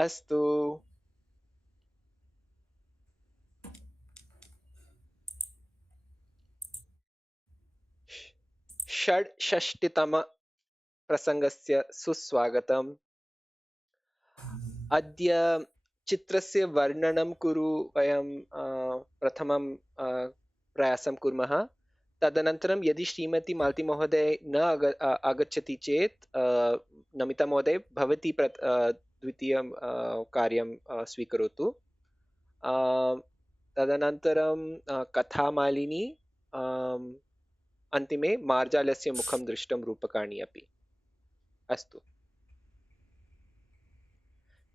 अस्तु। षड्षष्टितमप्रसङ्गस्य सुस्वागतम्। अद्य चित्रस्य वर्णनं कुरु वयं प्रथमं प्रयासं कुर्मः। तदनन्तरं यदि श्रीमती मालती महोदय न आगच्छति चेत् नमिता महोदय भवती द्वितीयं कार्यं स्वीकरोतु। तदनन्तरं कथामालिनी, अन्तिमे मार्जालस्य मुखं दृष्टं रूपकाणि अपि। अस्तु,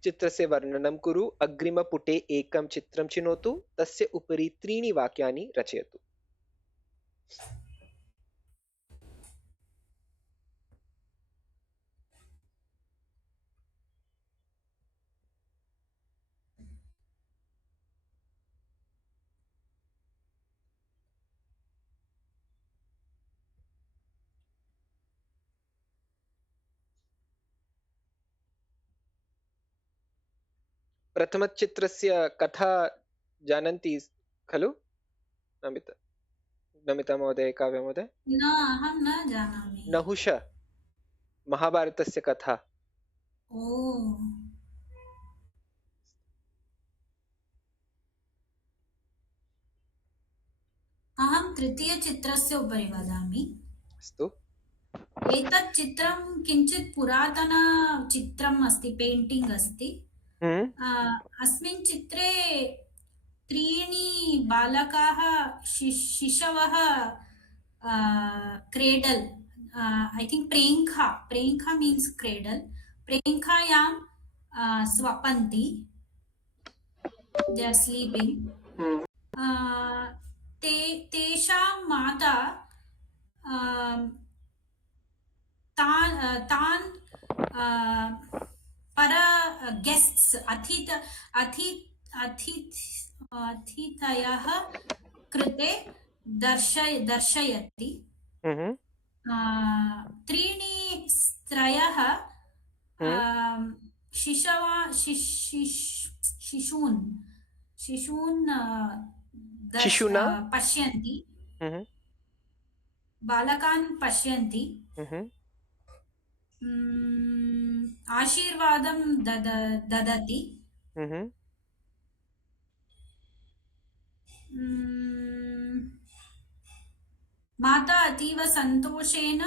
चित्रस्य वर्णनं कुरु। अग्रिमपुटे एकं चित्रं चिनोतु, तस्य उपरि 3 वाक्यानि रचयतु। प्रथमचित्रस्य कथा जानन्ति खलु नमिता महोदय, काव्य महोदय? न, अहं न जानामि। नहुष, महाभारतस्य कथा। ओ, अहं तृतीयचित्रस्य उपरि वदामि। अस्तु। एतत् चित्रं किञ्चित् पुरातन चित्रम् अस्ति, पेण्टिङ्ग् अस्ति। अस्मिन् चित्रे 3 बालकाः शिशवः क्रेडल्, ऐ थिङ्क् प्रेङ्खा मीन्स् क्रेडल्, प्रेङ्खायां स्वपन्ति, दे आर् स्लीपिङ्ग्। तेषां माता तान् पर गेस्ट्स् अतिथयः कृते दर्शयति। 3 स्त्रयः शिशून् पश्यन्ति, बालकान् पश्यन्ति, आशीर्वादं ददति। माता अतीव सन्तोषेण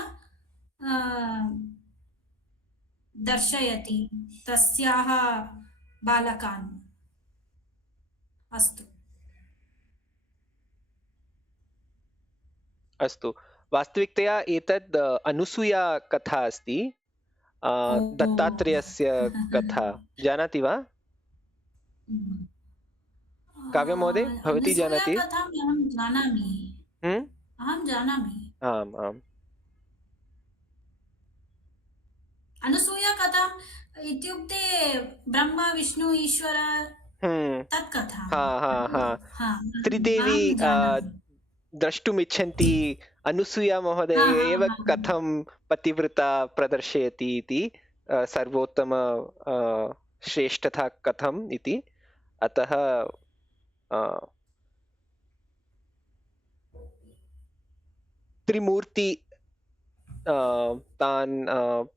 दर्शयति तस्याः बालकान्। अस्तु। अस्तु, वास्तविकतया एतद् अनुसूया कथा अस्ति, दत्तात्रेयस्य कथा। जानाति वा काव्य महोदय, भवती जानाति? अहं जानामि। आम् आम्। अनुसूया कथा इत्युक्ते ब्रह्मा विष्णु ईश्वर तत् कथा। त्रिदेवी द्रष्टुमिच्छन्ति, अनुसूया महोदय एव कथं पतिव्रता प्रदर्शयति इति, सर्वोत्तम श्रेष्ठता कथम् इति। अतः त्रिमूर्ति तान्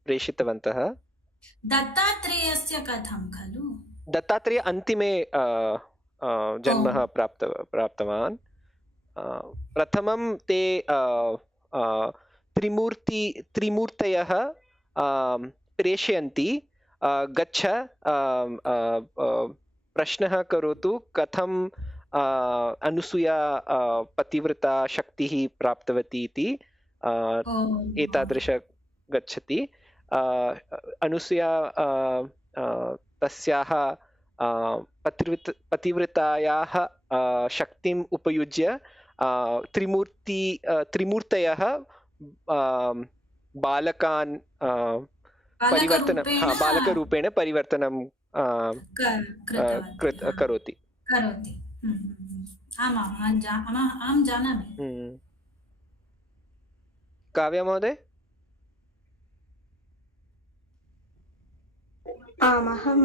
प्रेषितवन्तः। दत्तात्रेयस्य कथं खलु? दत्तात्रेय अन्तिमे जन्मः प्राप्तवान्। प्रथमं ते त्रिमूर्तयः प्रेषयन्ति, गच्छ प्रश्नः करोतु कथं अनुसूया पतिव्रता शक्तिः प्राप्तवती इति। एतादृश गच्छति। अनुसूया तस्याः पतिव्रतायाः शक्तिम् उपयुज्य त्रिमूर्तयः बालकान् बालकरूपेण परिवर्तनं करोति। अहं जानामि। काव्य महोदय? आम्, अहं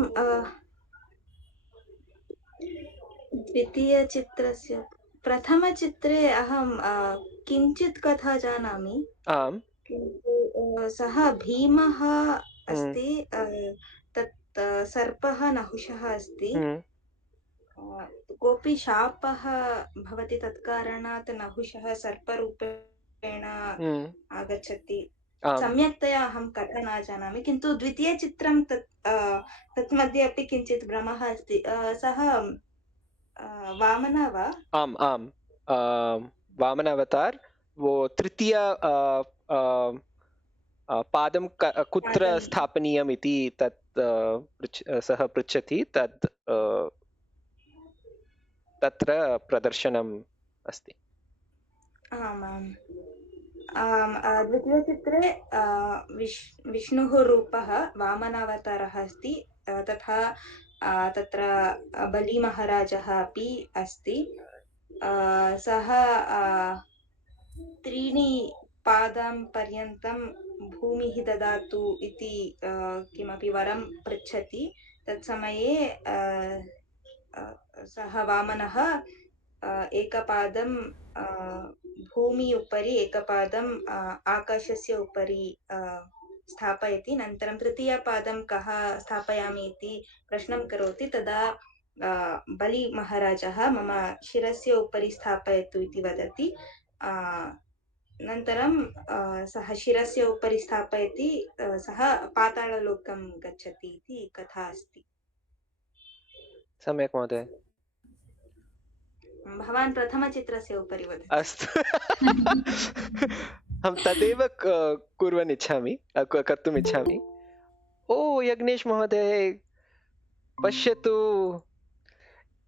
द्वितीयचित्रस्य प्रथमचित्रे अहं किञ्चित् कथा जानामि, आम्। किन्तु सः भीमः हम्म, अस्ति, तत् सर्पः नहुषः अस्ति, हम्म, कोऽपि शापः भवति, तत्कारणात् नहुषः सर्परूपेण हम्म, आगच्छति। आम्। सम्यक्तया अहं कथा न जानामि, किन्तु द्वितीयचित्रं तत् मध्ये अपि किञ्चित् भ्रमः अस्ति। सः वामनः वा? आम् आम् वामन अवतार वो तृतीय पादं कुत्र पादं स्थापनीयम् इति तत् सः पृच्छति तत् तत्र प्रदर्शनम् अस्ति। आमाम्। द्वितीयचित्रे विष्णुः रूपः वामनावतारः अस्ति, तथा तत्र बलिमहाराजः अपि अस्ति। सः त्रीणि पादां पर्यन्तं भूमिः ददातु इति किमपि वरं पृच्छति। तत्समये सः वामनः एकपादं भूमि उपरि, एकपादं आकाशस्य उपरि स्थापयति। अनन्तरं तृतीयपादं कः स्थापयामि इति प्रश्नं करोति। तदा बलिमहाराजः मम शिरस्य उपरि स्थापयतु इति वदति। अनन्तरं सः शिरस्य उपरि स्थापयति, सः पाताळलोकं गच्छति इति कथा अस्ति। सम्यक् महोदय। भवान् प्रथमचित्रस्य उपरि वदतु। अस्तु। अहं तदेव कुर्वन् इच्छामि, कर्तुम् इच्छामि। ओ यज्ञेश महोदय पश्यतु।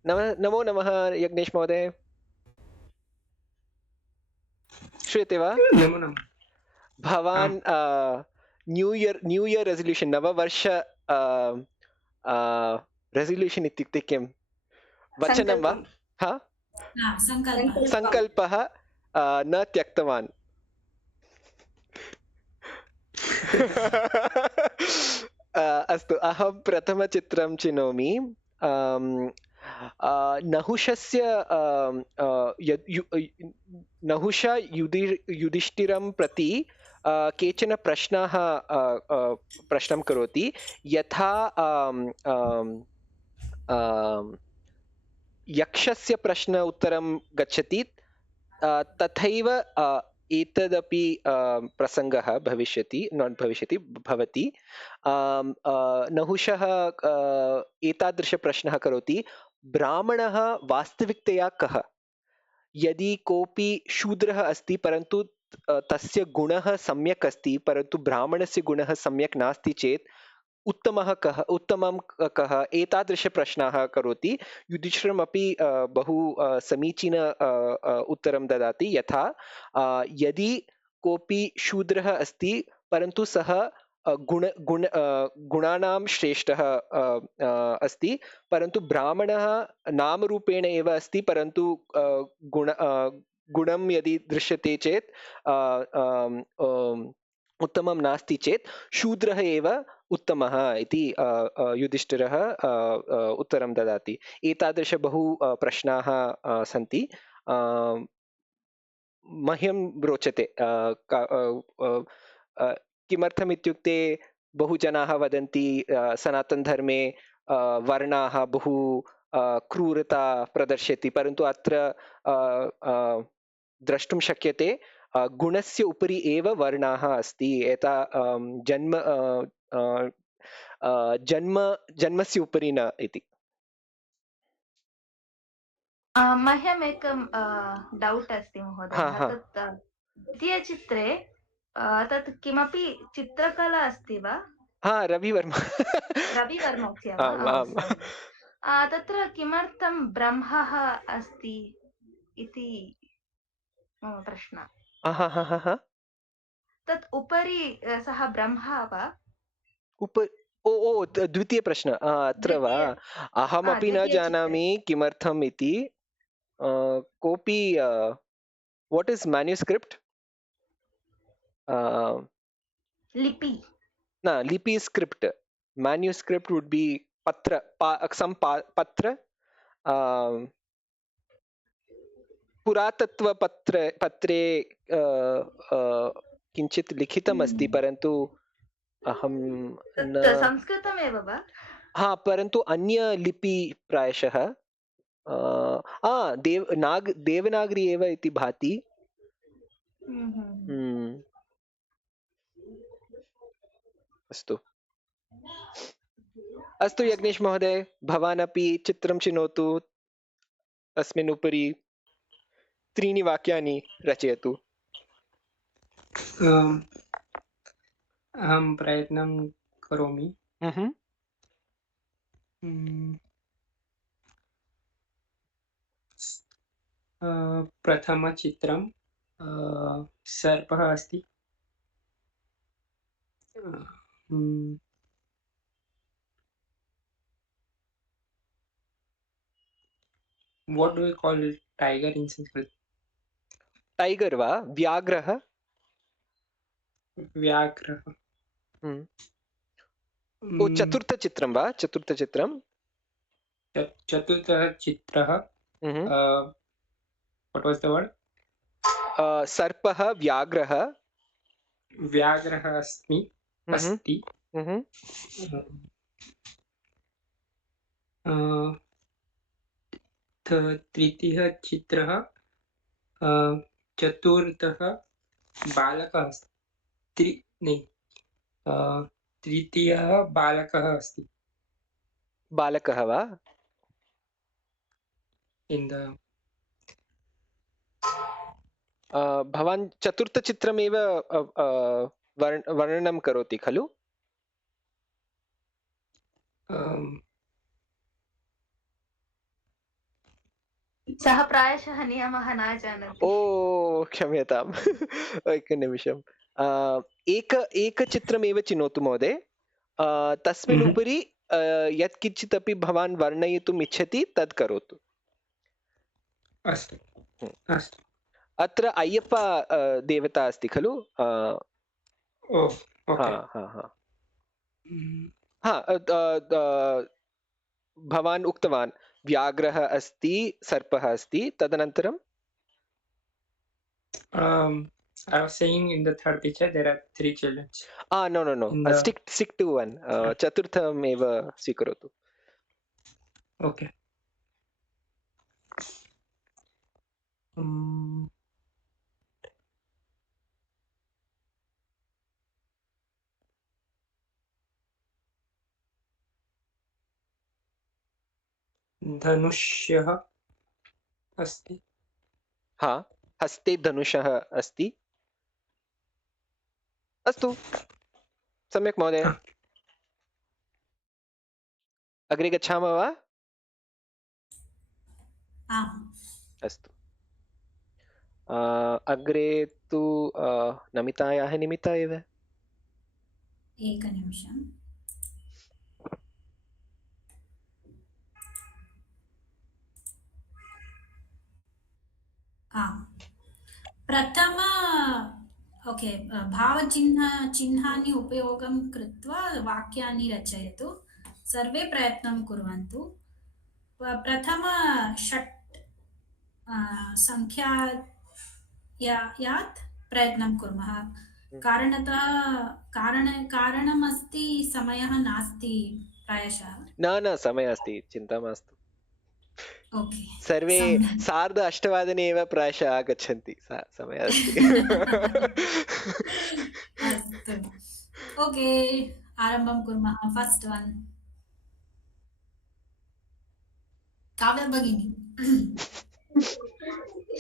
नमो नमः यज्ञेश महोदय, श्रूयते वा? नमो नमः। भवान् न्यू इयर् रेसोल्यूशन्, नववर्ष रेसोल्यूशन् इत्युक्ते किं वचनं वा? हा, सङ्कल्पः न त्यक्तवान्। अस्तु, अहं प्रथमचित्रं चिनोमि। नहुषस्य नहुष युधिष्ठिरं प्रति केचन प्रश्नाः प्रश्नं करोति, यथा यक्षस्य प्रश्न उत्तरं गच्छति, तथैव एतदपि प्रसङ्गः भवति। नहुषः एतादृशप्रश्नः करोति, ब्राह्मणः वास्तविकतया कः? यदि कोऽपि शूद्रः अस्ति परन्तु तस्य गुणः सम्यक् अस्ति, परन्तु ब्राह्मणस्य गुणः सम्यक् नास्ति चेत् उत्तमं कः? एतादृशप्रश्नाः करोति। युधिष्ठिरमपि बहु समीचीन उत्तरं ददाति, यथा यदि कोऽपि शूद्रः अस्ति परन्तु सः गुणानां श्रेष्ठः अस्ति, परन्तु ब्राह्मणः नामरूपेण एव अस्ति, परन्तु गुणं यदि दृश्यते चेत् उत्तमं नास्ति चेत् शूद्रः एव उत्तमः इति युधिष्ठिरः उत्तरं ददाति। एतादृश बहु प्रश्नाः सन्ति। मह्यं रोचते। किमर्थम् इत्युक्ते बहु जनाः वदन्ति सनातनधर्मे वर्णाः बहु क्रूरता प्रदर्शयति, परन्तु अत्र द्रष्टुं शक्यते गुणस्य उपरि एव वर्णाः अस्ति। जन्मस्य उपरि न इति। मह्यम् एकं डौट् अस्ति महोदय। तत् द्वितीयचित्रे तत् किमपि चित्रकला अस्ति वा? रविवर्मस्य वा? तत्र किमर्थं ब्रह्मः अस्ति इति मम प्रश्नः। तत् उपरि सः ब्रह्मा वा? द्वितीयप्रश्न अत्र वा? अहमपि न जानामि किमर्थम् इति। कोऽपि वाट् इस् मैन्युस्क्रिप्ट्? लिपि न, लिपि is script. Manuscript would be patra, some patra. पुरातत्वपत्रे किञ्चित् लिखितमस्ति, परन्तु अहं न संस्कृतमेव वा? हा, परन्तु अन्य लिपि प्रायशः देवनागरी एव इति भाति। अस्तु अस्तु यज्ञेश महोदय, भवान् अपि चित्रं चिनोतु, तस्मिन् उपरि 3 वाक्यानि रचयतु। अहं प्रयत्नं करोमि। प्रथमचित्रं सर्पः अस्ति। What do we call it? Tiger in Sanskrit? Tiger वा व्याघ्रः? व्याघ्रः। चतुर्थचित्रं वा? चतुर्थचित्रं चतुर्थचित्रः what was the word? सर्पः व्याघ्रः अस्ति। तृतीयः चित्रः चतुर्थः बालकः अस्ति। तृतीयः बालकः अस्ति। बालकः वा? भवान् चतुर्थचित्रमेव वर्णनं करोति खलु? सः प्रायशः नियमः न जानाति। ओ क्षम्यताम्। एकनिमिषम्। एकचित्रमेव चिनोतु महोदय। तस्मिन् उपरि यत्किञ्चित् अपि भवान् वर्णयितुम् इच्छति तत् करोतु। अस्तु अस्तु। अत्र अय्यप्पा देवता अस्ति खलु? भवान् उक्तवान् व्याघ्रः अस्ति, सर्पः अस्ति, तदनन्तरं I was saying in the third picture there are 3 children. No. Stick to one. चतुर्थमेव स्वीकरोतु. Okay. धनुष्यः अस्ति। हस्ते धनुषः अस्ति। अस्तु, सम्यक् महोदय। अग्रे गच्छामः वा? अस्तु। अग्रे तु नमितायाः निमित्ता एव। एकनिमिषम्। प्रथम भावचिह्नानि उपयोगं कृत्वा वाक्यानि रचयतु। सर्वे प्रयत्नं कुर्वन्तु। प्रथम 6 संख्यायात् प्रयत्नं कुर्मः। कारणमस्ति, समयः नास्ति प्रायशः। न समयः अस्ति, चिन्ता मास्तु। ओके, सर्वे 8:30 एव प्रायशः आगच्छन्ति, समयः अस्ति। अस्तु, ओके, आरम्भं कुर्मः। फस्ट् वन्, काव्या भगिनी।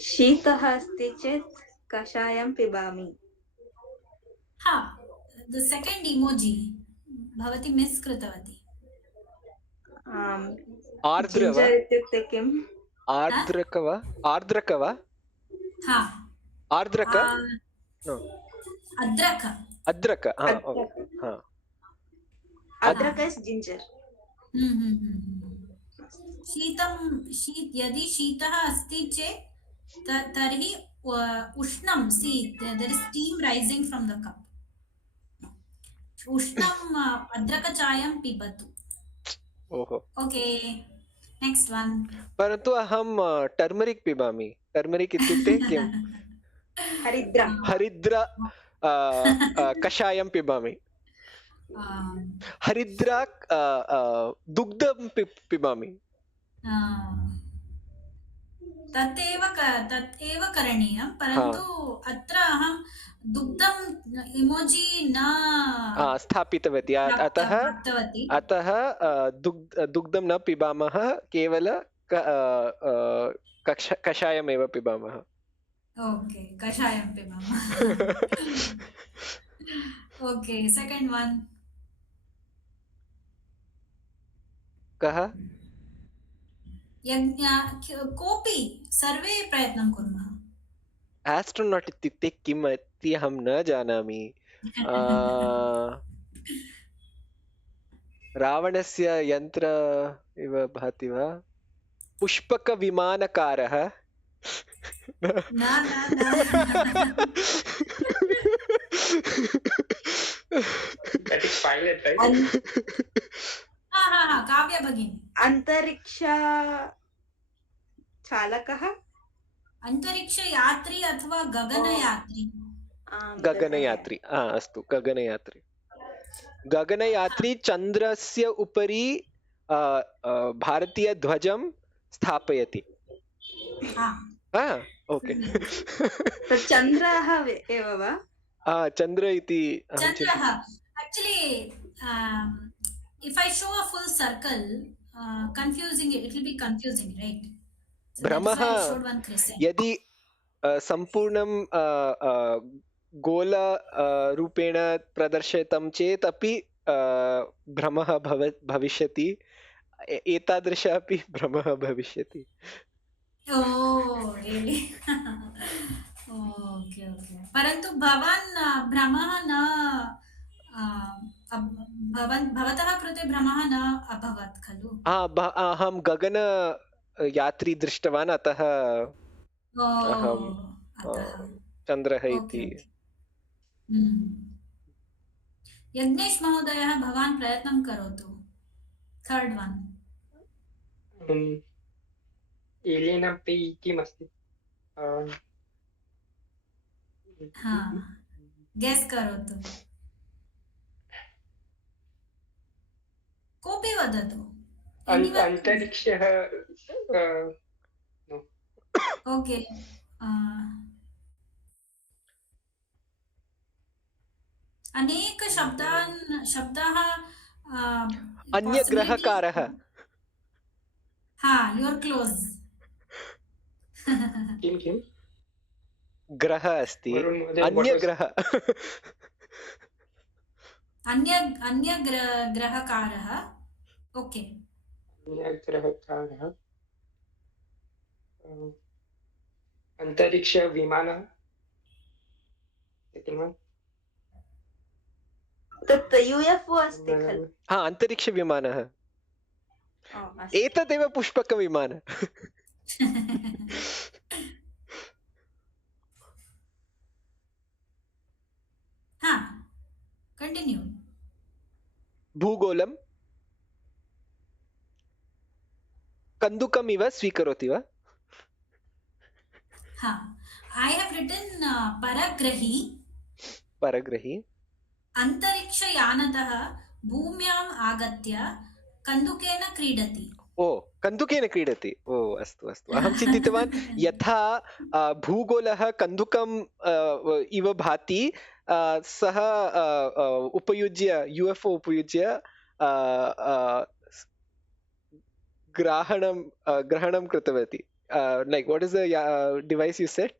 शीतः अस्ति चेत् कषायं पिबामि। द सेकेंड इमोजी भवती मिस् कृतवती। जिञ्जर् इत्युक्ते किम्? आर्द्रक वा? आर्द्रक वा? आर्द्रक? अद्रक। अद्रक। अद्रक इस् जिञ्जर्। यदि शीतः अस्ति चेत् तर्हि उष्णं, see there is steam rising from the cup. उष्णं अद्रकचायं पिबतु। ओहो, ओके, नेक्स्ट वन। परन्तु अहं टर्मरिक् पिबामि, टर्मरिक् इत्युक्ते किं? हरिद्रा हरिद्र कषायं पिबामि। हरिद्रा दुग्धं पिबामि। तत् एव करणीयं, परन्तु अत्र अहं दुग्धम् इमोजी न स्थापितवती, प्राप्तवती। अतः दुग्धं न पिबामः, केवल कषायमेव पिबामः। ओके, कषायं पिबामः। ओके, सेकेंड वन। कः? कोऽपि सर्वे प्रयत्नं कुर्मः। एस्ट्रोनॉट इत्युक्ते किम् इति अहं न जानामि। रावणस्य यन्त्र इव भाति वा? पुष्पकविमानकारः? न न न That is pilot, right? हाँ, काव्या भगिनी। अंतरिक्ष चालकः, अंतरिक्षयात्री अथवा गगनयात्री। गगनयात्री, अस्तु, गगनयात्री। गगनयात्री चन्द्रस्य उपरि भारतीयध्वजं स्थापयति। ओके। तत् चन्द्रः एव वा? चन्द्र इति चन्द्रः actually if I show a full circle, confusing it will be confusing, right? So भ्रमः that's why I showed one crescent. यदि सम्पूर्णं गोल रूपेण प्रदर्शितं चेत् अपि भ्रमः भविष्यति, एतादृश अपि भ्रमः भविष्यति। Oh, really? Okay. परन्तु भवान् भ्रमः न भवतः कृते भ्रमः न अभवत् खलु? अहं गगनयात्री दृष्टवान्, अतः अहं चन्द्रः इति। यज्ञेश महोदयः, भवान् प्रयत्नं करोतु। थर्ड वन। एलियन् अपि किमस्ति? गेस् करोतु, कोऽपि वदतु। अन्तरिक्षः। ओके, अनेक शब्दाः अन्यग्रहकारः। You R close. किं ग्रह अस्ति, अन्यग्रह। ग्रहकारः। ओके, अन्यग्रहकारः। अन्तरिक्षविमानः। तत् UFO अस्ति खलु? अन्तरिक्षविमानः। एतदेव पुष्पकविमानः। कंटिन्यू। भूगोलं कन्दुकमिव स्वीकरोति वा? I have written परग्रही अन्तरिक्षयानतः भूम्याम् आगत्य कन्दुकेन क्रीडति। कन्दुकेन क्रीडति। अस्तु, अहं चिन्तितवान् यथा भूगोलः कन्दुकम् इव भाति, सः उपयुज्य UFO उपयुज्य ग्रहणं कृतवती। Like, what is the device you said?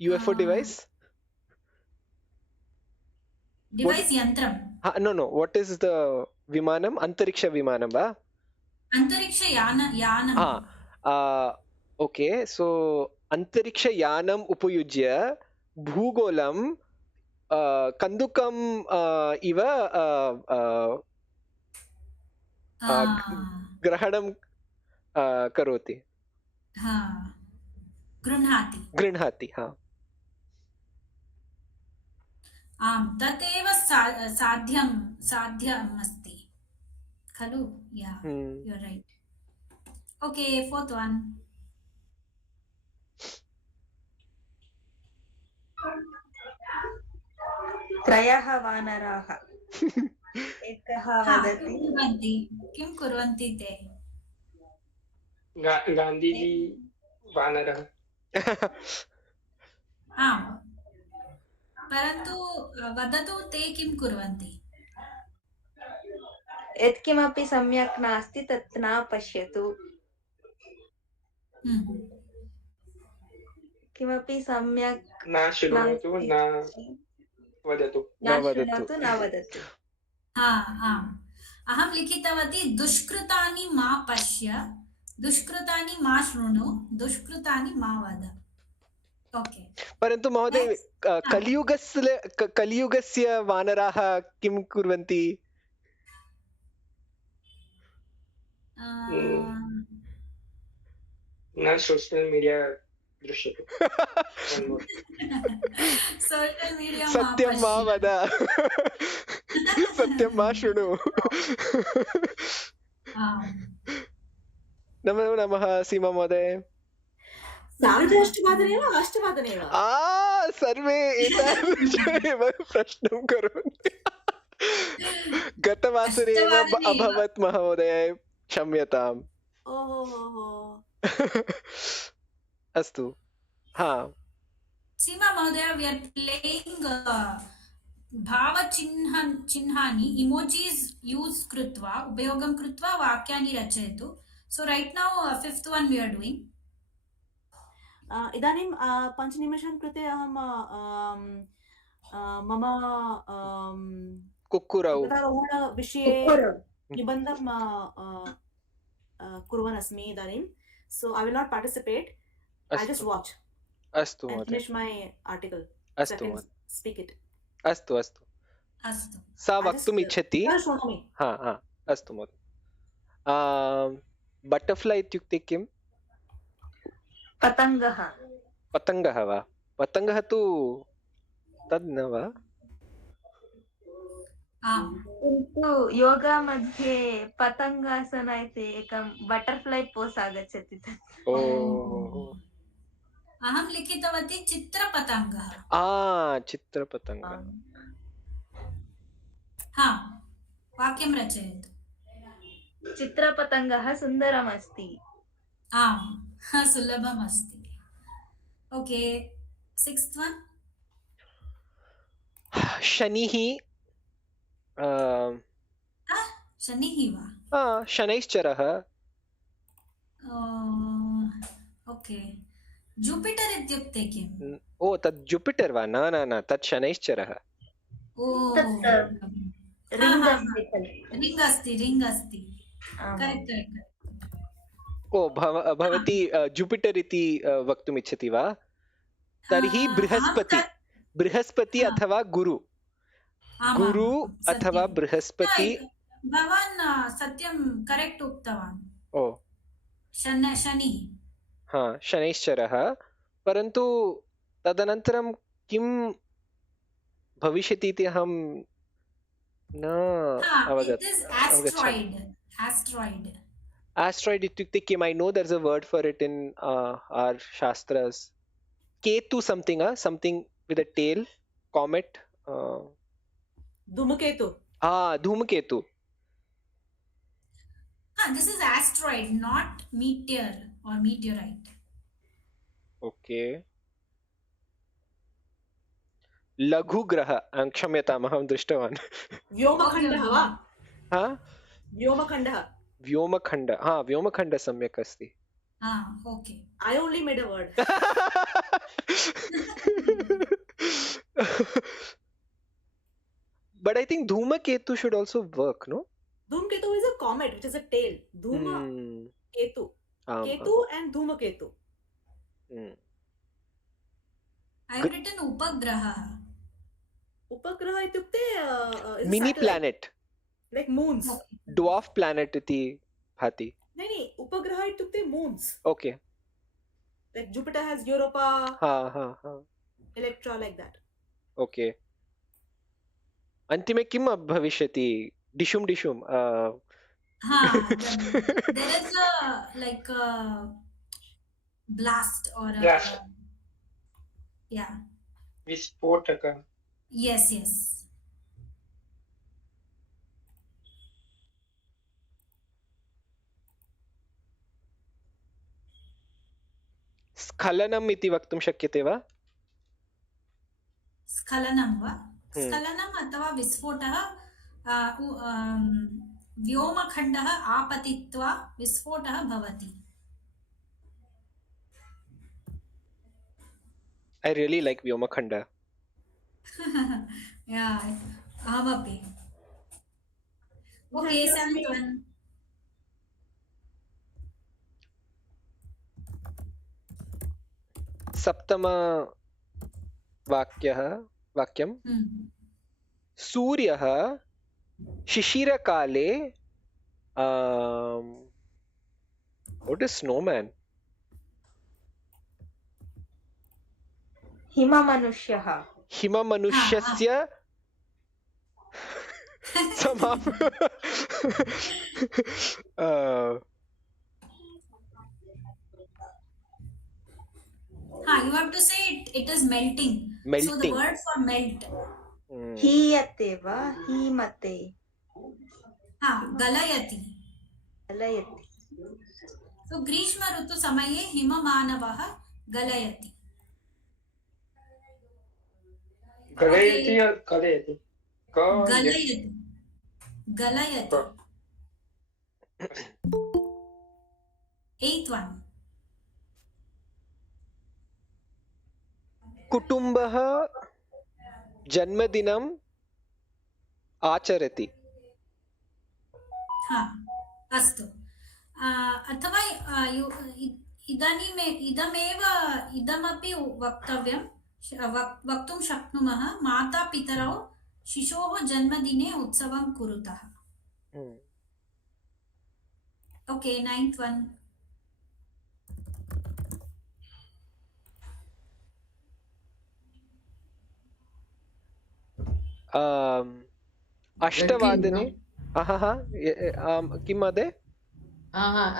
UFO device? Device यन्त्रं। No. What is the विमानम्? अन्तरिक्षविमानं वा? अन्तरिक्षयानं। ओके, सो अन्तरिक्षयानम् उपयुज्य भूगोलं कन्दुकम् इव ग्रहणं करोति, गृह्णाति। तदेव साध्यम् अस्ति खलु? You are right. Okay, fourth one. त्रयः वानराः एकः हा, वदति किं कुर्वन्ति ते? गान्धीजी वानरः आम्, परन्तु वदतु ते किं कुर्वन्ति? यत्किमपि सम्यक् नास्ति तत् न पश्यतु हम्म, किमपि सम्यक् न शृणोतु न नास्ति वदतु न शृणोतु न वदतु हा, आम्, अहं लिखितवती दुष्कृतानि मा पश्य, दुष्कृतानि मा शृणु, दुष्कृतानि मा वद. ओके, परन्तु महोदय Next. कलियुगस्य वानराः किं कुर्वन्ति? न सोशल मीडिया दृश्यते सोशल मीडिया सत्यं मा वद सत्यं मा शृणु नमो नमः सीमा महोदय सार्ध अष्टवादने वा अष्टवादने वा सर्वे एतादृशमेव प्रश्नं कुर्वन्ति गतवासरे एव अभवत् महोदय क्षम्यताम् ओहो अस्तु हा सीमा महोदय we are playing भावचिह्नानि emojis use कृत्वा उपयोगं कृत्वा वाक्यानि रचयतु. So right now fifth one we are doing. इदानीं पञ्चनिमेषान् कृते अहं मम कुक्कुरौ विषये निबन्धं कुर्वन् अस्मि इदानीं. So I will not participate. I'll just watch अस्तु and महोदय finish my article. अस्तु महोदय Speak it. अस्तु अस्तु अस्तु. सा वक्तुम् इच्छति शृणोमि. हा हा अस्तु महोदय बटर्फ्लै इत्युक्ते किम्? पतङ्गः पतङ्गः वा? पतङ्गः तु तद् न वा? किन्तु योगा मध्ये पतङ्गासन इति एकं बटर्फ्लै पोस् आगच्छति तत् ओ अहं लिखितवती चित्रपतङ्गः. चित्रपतङ्गः हा, वाक्यं रचयतु. चित्रपतङ्गः सुन्दरमस्ति आम्, सुलभम् अस्ति. ओके, सिक्स्थ वन. शनिः शनिः वा? शनैश्चरः ओके, जुपिटर् इत्युक्ते किम्? ओ तत् जुपिटर् वा? न न न तत् शनैश्चरः ओ रिङ्ग् रिङ्ग् अस्ति. करेक्ट्. ओ भवती जुपिटर् इति वक्तुम् इच्छति वा? तर्हि बृहस्पति अथवा गुरु अथवा बृहस्पति. भवान् सत्यं करेक्ट् उक्तवान्. ओ शनिः. हा, शनैश्चरः. परन्तु तदनन्तरं किं भविष्यति इति अहं न अवगतम्. Asteroid इत्युक्ते किम्? I know there's a word for it in our shastras. Ketu something with a tail, comet. धूमकेतु. धूमकेतु. This is asteroid, not meteor or meteorite. Okay. लघुग्रह, क्षम्यताम् अहं दृष्टवान्. व्योमखण्डः वा? व्योमखण्डः. व्योमखण्ड, व्योमखण्ड सम्यक् अस्ति. Okay. I only made a word. But I think Dhoomaketu should also work, no? Dhumketu is a comet, which is a tail. Ketu. Ketu and Dhumaketu. I have written Upagraha. Upagraha ityukte mini planet. Like moons. Dwarf planet iti bhati. No, Upagraha ityukte moons. Okay. Like Jupiter has Europa. Electra, like that. Okay. Antime kim bhavishyati? Dishum. There is a blast or a विस्फोटक yes, yes. स्खलनम् इति वक्तुं शक्यते वा? स्खलनं वा? स्खलनम् अथवा विस्फोटः व्योमखण्डः आपतित्वा विस्फोटः भवति. I really like Vyomakhanda. Yeah, ahamapi. Okay, 7th one. सप्तम वाक्यं सूर्यः शिशिरकाले what is snowman? हिममनुष्यस्य You have to say it is melting. So the word for melt. हीयते वा हीमते गलयति. So ग्रीष्म ऋतु समये हिममानवः गलयति. गलयति और कलयति गलयति. 8th one. कुटुम्बः जन्मदिनम् आचरति. अस्तु. अथवा इदमपि वक्तव्यं वक्तुं शक्नुमः. माता पितरौ शिशोः जन्मदिने उत्सवं कुरुतः. Okay, 9th one. अष्टवादने किं महोदय?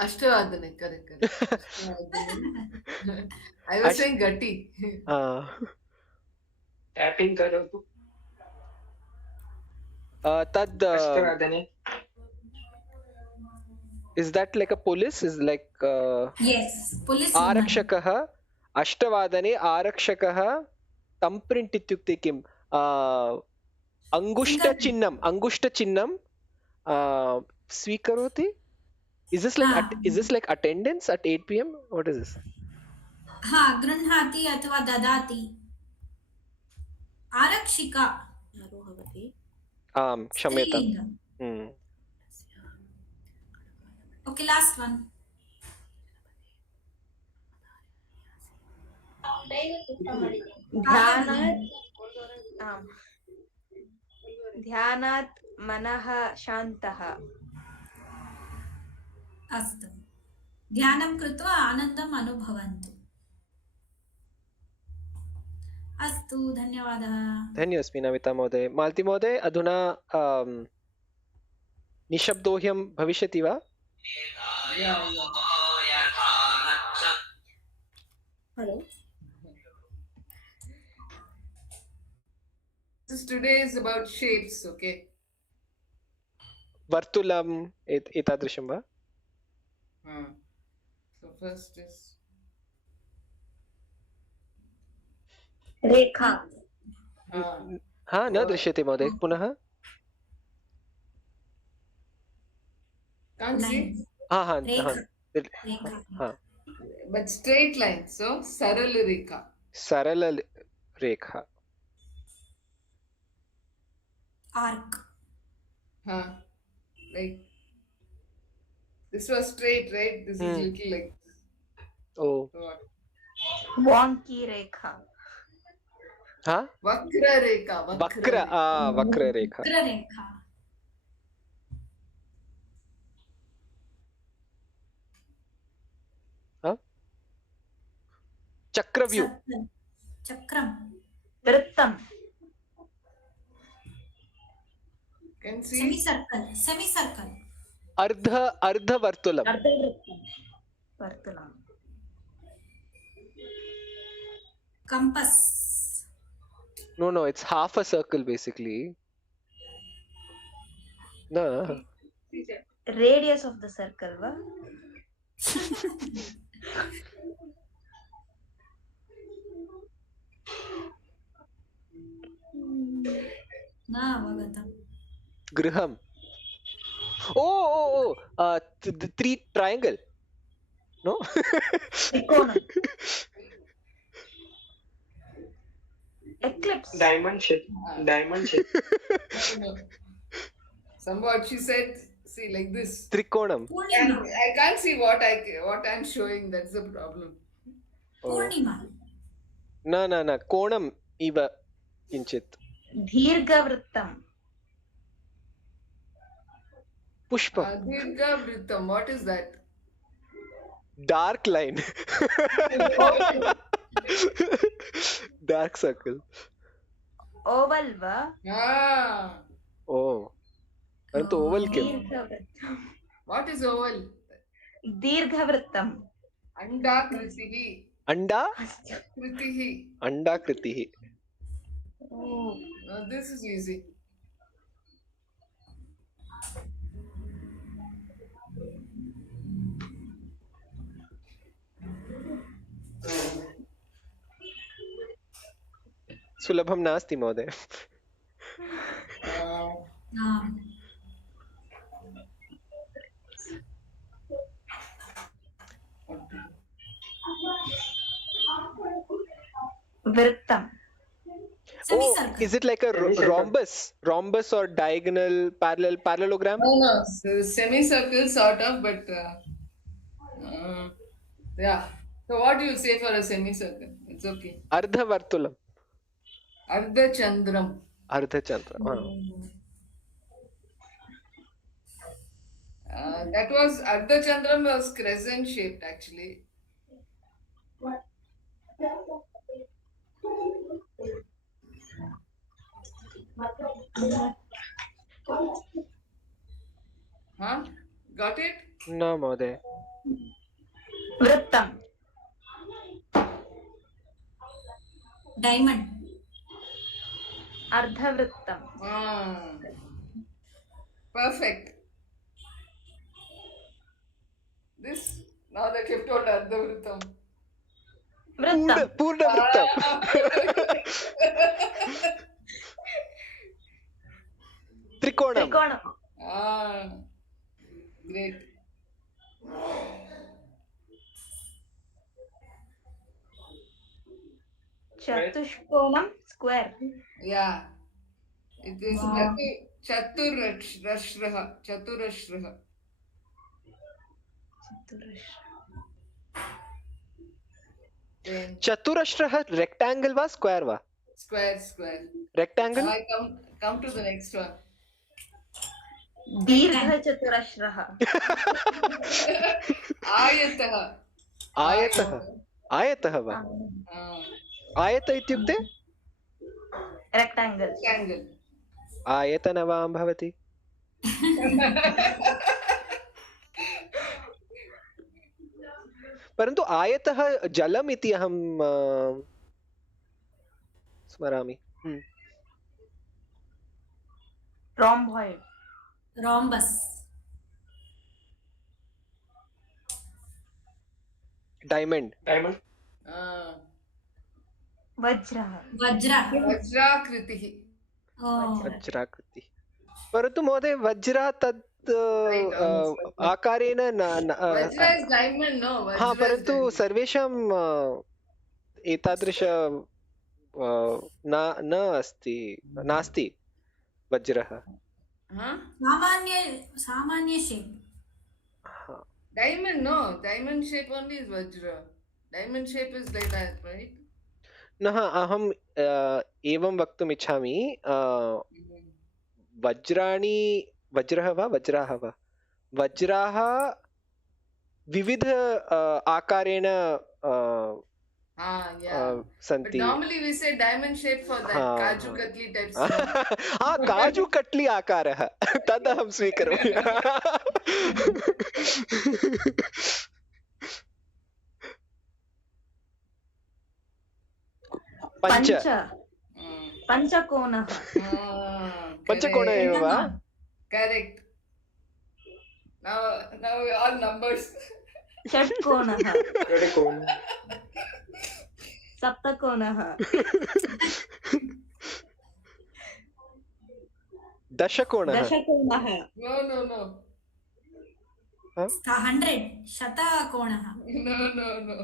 अष्टवादने correct. I was saying gati. Tapping करोतु. तद् अष्टवादने. Is that like a police? Is like yes, police. आरक्षकः अष्टवादने आरक्षकः तम्प्रिण्ट् इत्युक्ते किम्? अंगुष्ठचिह्नं स्वीकरोति. Is this like attendance at 8 p.m? What is this? गृह्णाति अथवा ददाति. आरक्षिका भवति. क्षम्यताम्. Okay, last one. ध्यानात् मनः शान्तः. अस्तु. ध्यानं कृत्वा आनन्दम् अनुभवन्तु. अस्तु, धन्यवादः. धन्योऽस्मि नमिता महोदय. मालती महोदय, अधुना निशब्दोह्यं भविष्यति वा? Hello. This today is about shapes, okay? वर्तुलम् एतादृशं वा? So first is रेखा. न दृश्यते महोदय. पुनः can't see. But straight line, so saral rekha. सरल रेखा. Arc. Like this was straight, right? This is little like this. Oh. wonky Rekha. Vakra rekha. वक्र रेखा. वक्ररेखा. चक्रव्यूह. चक्रम. वृत्तं. Can see. Semicircle. अर्धवर्तुलम्. वर्तुलं. Compass. No, it's half a circle basically. No. Radius of the circle, va? न अवगतम् Griham. Oh. The three triangle. No. Trikonam. Eclipse. Diamond shape. No. Somewhat she said, see, like this. Trikonam. Purnima I can't see what I'm showing. That's the problem. Purnima No. Konam iva kinchit. Dheergavrittam. Pushpam. Dirgha Vritam. What is that? Dark line. Dark circle. Oval, va? Ah. Oh. परंतु Oval क्यों? Dheergavrittam. What is oval? Dheergavrittam. Anda kritihi. अंडा Kritihi. अंडाकृति. Oh. Now this is easy. सुलभम नास्ति महोदय. Vrittam. Oh, semicircle is it like a rhombus or diagonal parallelogram? No. So semicircle sort of, but yeah. So what do you say for a semicircle? It's okay. अर्धवर्तुलम. Ardha Chandram. अर्धचंद्र. That was Ardha Chandram was crescent shaped actually. Huh? Got it? No महोदय. Vrittam. diamond Ardhavrittam. Perfect. This now that you've told Ardhavritam. Vrittam. पूर्ण वृत्तम. त्रिकोणम. Trikonam. Great. Chatushkonam. Square. Yeah. It is Wow. Chaturashraha. Chaturashraha. Then चतुरस्रः rectangle वा square वा? square. Rectangle. Now I come to the next one. दीर्घचतुरस्रः. Ayatah. आयतः वा? आयत इत्युक्ते Rectangle. Rectangle. आयतनवां भवति. परन्तु आयतः जलम् इति अहं स्मरामि. Rhomboid. rhombus diamond. Vajrah. vajra Vajrakritihi. oh वज्राकृति. परन्तु महोदय वज्रः तत् आकारेण Vajra is diamond, no? Vajra हा is परन्तु diamond. सर्वेषां एतादृश न अस्ति नास्ति वज्रः. Huh? सामान्य shape Diamond, no. Diamond shape only is Vajra. Diamond shape is like that, right? न अहं एवं वक्तुम् इच्छामि. वज्रः वा वज्राः वा वज्राः विविध आकारेण Yeah. But सन्ति. normally we say diamond shape for that Kaju Katli type stuff. काजु कट्ली आकारः तदहं स्वीकरोमि. पञ्च पञ्चकोणः पञ्चकोण एव वा? Correct. Now all numbers. षट्कोणः षट्कोण. सप्तकोणः दशकोणः दशकोणः No. 100 शतकोणः No.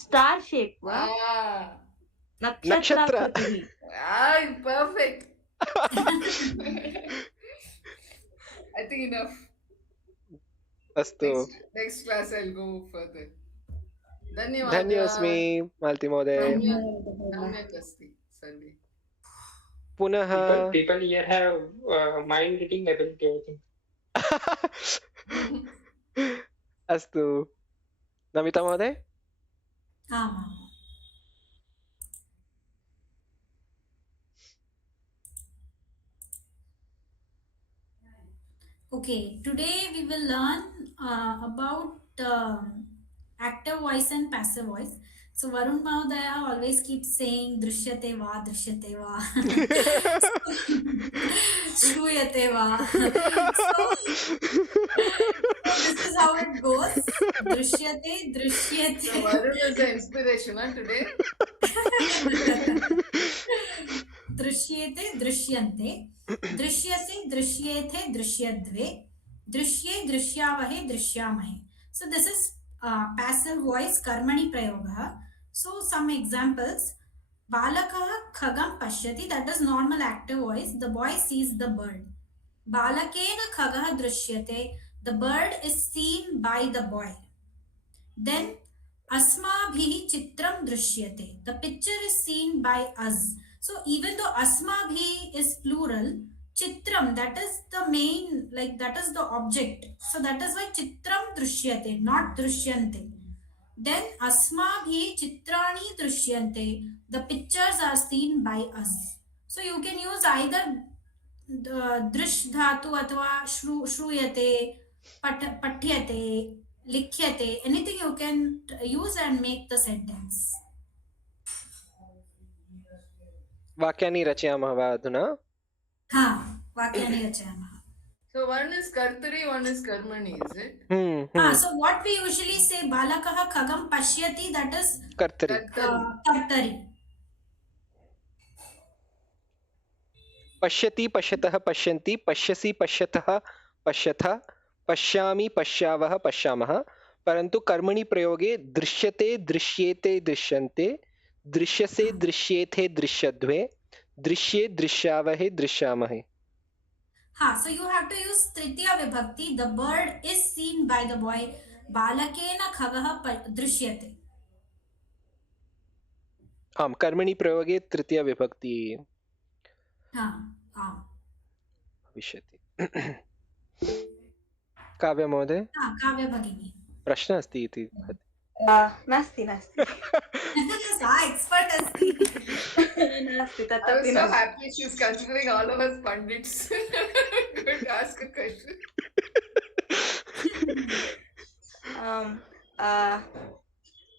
Star shape वा नक्षत्राकृतिः Perfect. I think enough. अस्तु Next class I'll go further. धन्यवाद. धन्योऽस्मि मालती महोदय सम्यक् अस्ति Sunday. पुनः People here have mind reading ability, I think. अस्तु नमिता महोदय आमाम् Okay, today we will learn about active voice and passive voice. So Varun Mahodaya always keeps saying drishyate va, shruyate va. So this is how it goes. Drishyate, So Varun is the inspiration today. दृश्येते दृश्यन्ते दृश्यसे दृश्येथे दृश्यद्वे दृश्ये दृश्यावहे दृश्यामहे. So this is passive voice कर्मणि प्रयोगः. So some examples. बालकः खगं पश्यति, that is normal active voice. The boy sees the bird. बालकेन खगः दृश्यते, the bird is seen by the boy. Then अस्माभिः चित्रं दृश्यते, the picture is seen by us. So even though asmabhi is plural, chitram, that is the main, like that is the object. So that is why chitram drishyate, not drishyante. Then asmabhi chitrani drishyante, the pictures are seen by us. So you can use either drish dhatu athva shruyate, pathyate, likhyate, anything you can use and make the sentence. वाक्यानि रचयामः वा अधुना वाक्यानि रचयामः. So one is kartari, one is karmani, is it? So what we usually say, balakah khagam pashyati, that is कर्तरि kartari. पश्यति पश्यतः पश्यन्ति पश्यसि पश्यतः पश्यथ पश्यामि पश्यावः पश्यामः. परन्तु कर्मणि प्रयोगे दृश्यते दृश्येते दृश्यन्ते दृश्यसे दृश्येथे दृश्यद्वे दृश्ये दृश्यावहे दृश्यामहे. So you have to use tritiya vibhakti. The bird is seen by the boy. Balakena khagah drishyate. आम् कर्मणि प्रयोगे तृतीया विभक्ति भविष्यति. काव्य महोदय काव्य भगिनी प्रश्नः अस्ति इति नास्ति सा एक्स्पर्ट् अस्ति. नास्ति I was तदपि so नास्ति. happy she's considering all of us pundits. Good, ask a question.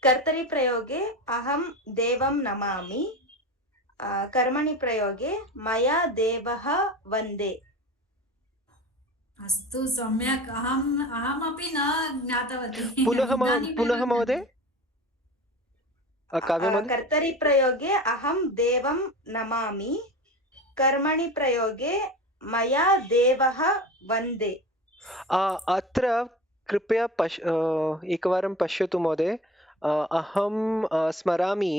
कर्तरि प्रयोगे अहं देवं नमामि, कर्मणि प्रयोगे मया देवः वन्दे. अस्तु सम्यक्. अहमपि न ज्ञातवती. पुनः महोदय काव्य महोदय. कर्तरि प्रयोगे अहं देवं नमामि, कर्मणि प्रयोगे मया देवः वन्दे. अत्र कृपया एकवारं पश्यतु महोदय. अहं स्मरामि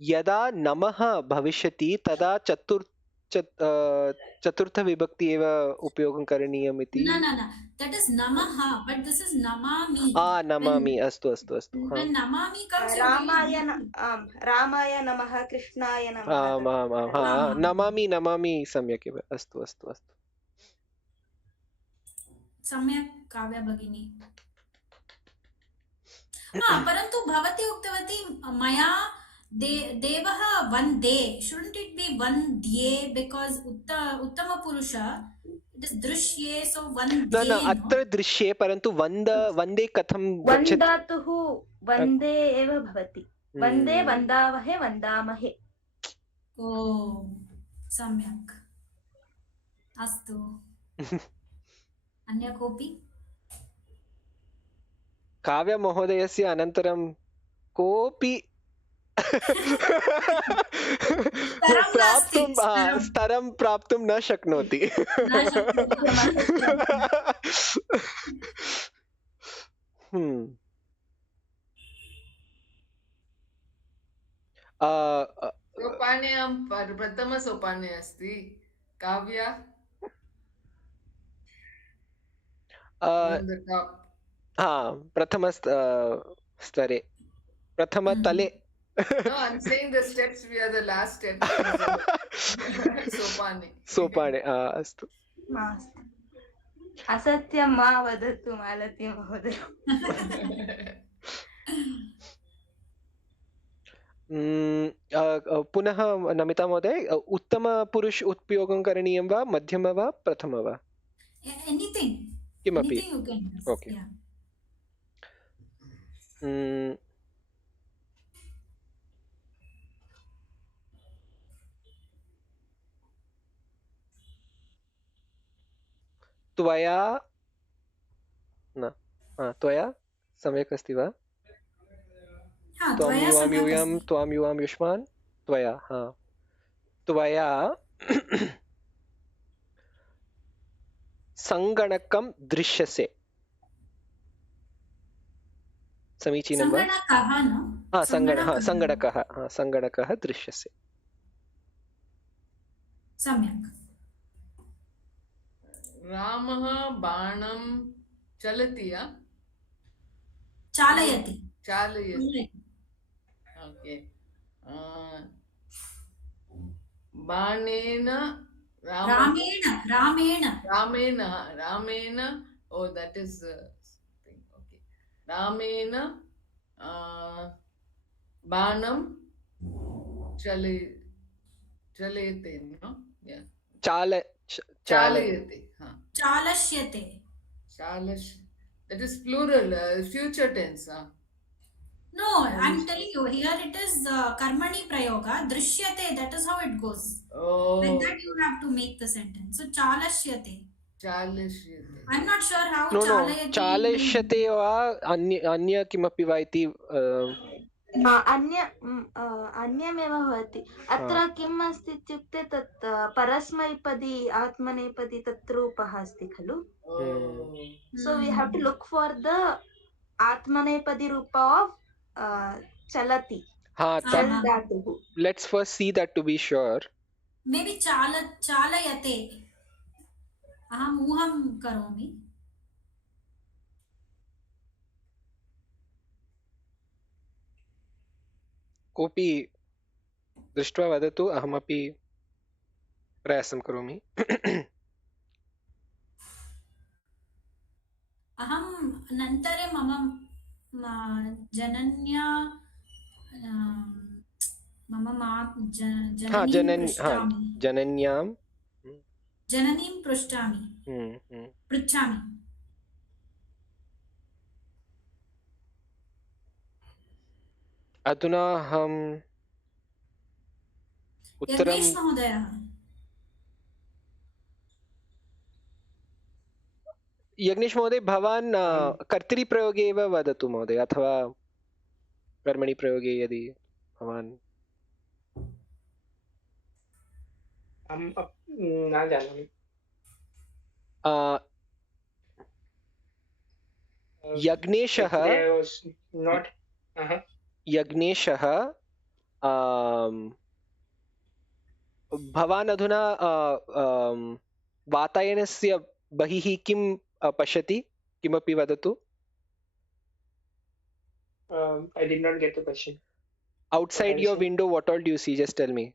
यदा नमः भविष्यति तदा चतुर्थविभक्ति एव उपयोगं करणीयम् इति. न that is namaha, but this is namami. Namami. अस्तु When namami comes, रामाय नमः, कृष्णाय नमः. नमामि सम्यक् एव. अस्तु सम्यक् काव्य भगिनी. परन्तु भवती उक्तवती मया देवः वन्दे. Shouldn't it be वन्द्ये? Because उत्तम पुरुष, it It is दृश्ये, so न वन्दे. न अत्र दृश्ये परन्तु वन्दे कथं गच्छति? वन्दातुः वन्दे एव भवति. वन्दे वन्दावहे वन्दामहे. ओ सम्यक्. अस्तु. अन्य कोऽपि? काव्यमहोदयस्य अनन्तरं कोऽपि स्तरं प्राप्तुं न शक्नोति. सोपाने प्रथमसोपाने अस्ति काव्या. प्रथम स्तरे प्रथमतले. No, I'm saying the steps. We are the last step. सोपाने. अस्तु. असत्यं मा वदतु मालती महोदय. पुनः नमिता महोदय, उत्तमपुरुष उपयोगं करणीयं वा, मध्यम वा, प्रथम वा? Anything. किमपि. Anything you can use. Okay. Yeah. त्वया सम्यक् अस्ति वा? त्वां युवां युष्मान् त्वया. त्वया सङ्गणकं दृश्यसे. समीचीनं वा? सङ्गणकः दृश्यसे. सम्यक्. रामः बाणं चलति. चालयति. Okay. बाणेन रामेण. Oh, that is thing. Okay. रामेण बाणं चलयते. No? Yeah. चालयते. चालष्यते. That is plural, future tense. No, I'm telling you, here it is karmani prayoga, drishyate, that is how it goes. Oh. Like that you have to make the sentence. So chalashyate. I'm not sure how chalayati. चालयिष्यते वा अन्य किमपि वा इति. अन्यमेव भवति. अत्र किम् अस्ति इत्युक्ते तत् परस्मैपदी आत्मनेपदी तत् रूपः अस्ति खलु. So we have to look for the आत्मनेपदी रूप of chalati. Let's first see that to be sure. Maybe chalayate. Aham uham karomi. कोऽपि दृष्ट्वा वदतु, अहमपि प्रयासं करोमि. अहं नन्तरे मम जनन्या जननीं पृच्छामि. अधुना अहम् उत्तरं. यज्ञेश महोदय, भवान् कर्तरिप्रयोगे एव वदतु महोदय, अथवा कर्मणि प्रयोगे यदि भवान्. न जानामि. यज्ञेशः भवान् अधुना वातायनस्य बहिः किं पश्यति? किमपि वदतु. I did not get the question. Outside your window, what all do you see? Just tell me.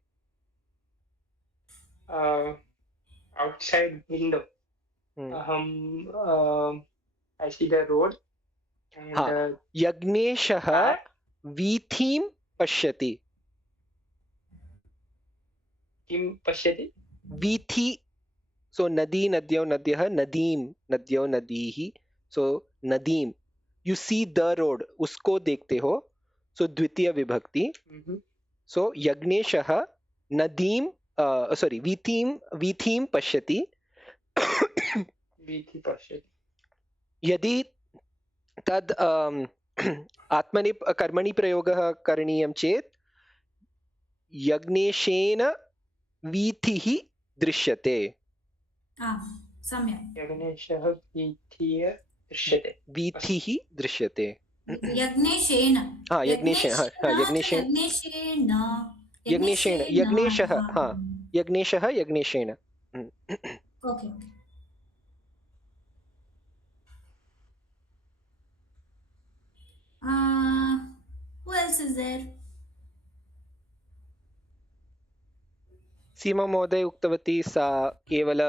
Outside window. I see the road. यज्ञेशः वीथीं पश्यति. किं पश्यति? वीथी So nadi, nadyau, nadyah, nadeem, nadyau, nadihi. So nadeem, you see the road, usko dekhte ho. So dvitiya vibhakti. So yagneshah nadeem, sorry, vitheem pashyati. Vithi pashyati. यदि तद् आत्मनि कर्मणि प्रयोगः करणीयं चेत् यज्ञेशेन वीथिः दृश्यते. सम्यक्. यज्ञेशः वीथिः दृश्यते. वीथिः दृश्यते. यज्ञेशेन. यज्ञेशेन यज्ञेशेन. Okay. Who else is there? Seema महोदय उक्तवती सा केवल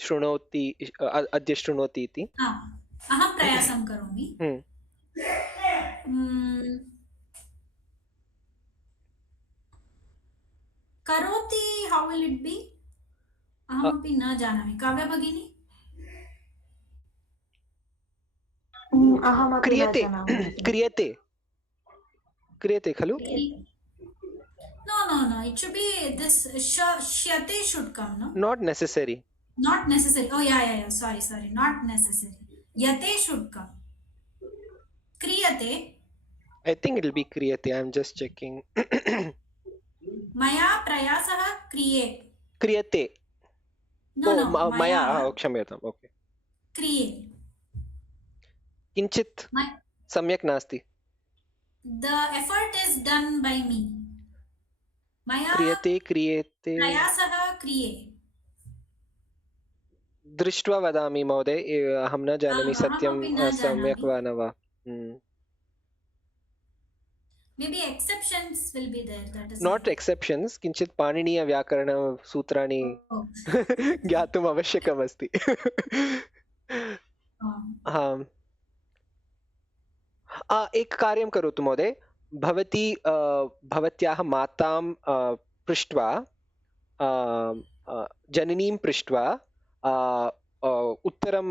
शृणोति, अद्य शृणोति इति. अहं प्रयासं करोमि. करोति, how will it be? अहमपि न जानामि. काव्या भगिनी? क्रियते क्रियते क्रियते खलु? No, it should be this shyate should come, no? Not necessary. Not necessary. Oh yeah. Sorry. Not necessary. Yate should come. Kriyate. I think it will be kriyate. I'm just checking. Maya prayasah kriye. Kriyate. No. Maya. क्षम्यताम्. Okay. Kriye. किञ्चित् सम्यक् नास्ति. The effort is done by me. Maya क्रियते प्रयासः क्रिये. दृष्ट्वा वदामि महोदय, अहं न जानामि सत्यं सम्यक् वा न वा. Maybe exceptions will be there. That is Not exceptions, किञ्चित् पाणिनीय व्याकरण सूत्राणि ज्ञातुम् आवश्यकमस्ति. एक कार्यं करोतु महोदय, भवती भवत्याः मातां पृष्ट्वा, जननीं पृष्ट्वा उत्तरं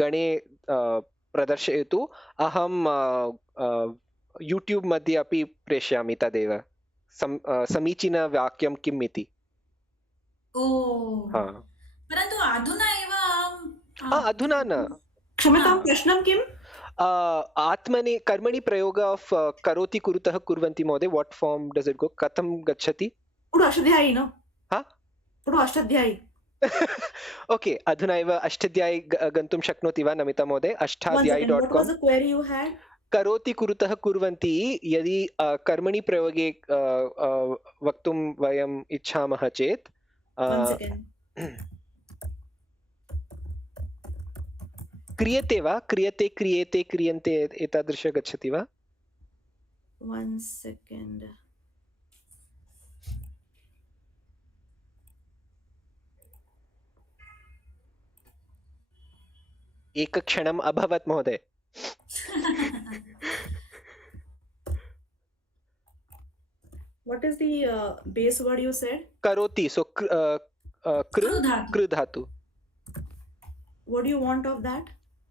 गणे प्रदर्शयतु. अहं यूट्यूब् मध्ये अपि प्रेषयामि तदेव, समीचीनवाक्यं किम् इति. परन्तु अधुना एव अधुना न. क्षम्यतां, प्रश्नं किम्? आत्मनि कर्मणि प्रयोग ऑफ करोति कुरुतः कुर्वन्ति महोदय. What form does it go? कथं गच्छति? पुडु अष्टाध्यायी न? पुडु अष्टाध्यायी. ओके, अधुना एव अष्टाध्यायी गन्तुं शक्नोति वा नमिता महोदय? ashtaadhyayi.com. करोति कुरुतः कुर्वन्ति यदि कर्मणि प्रयोगे वक्तुं वयम् इच्छामः चेत् क्रियते वा, क्रियते, क्रियेते, क्रियन्ते एतादृश गच्छति वा? 1 second. एकक्षणम् अभवत् महोदय. What is the base word you said? करोति. So कृ धातु. What do you want of that?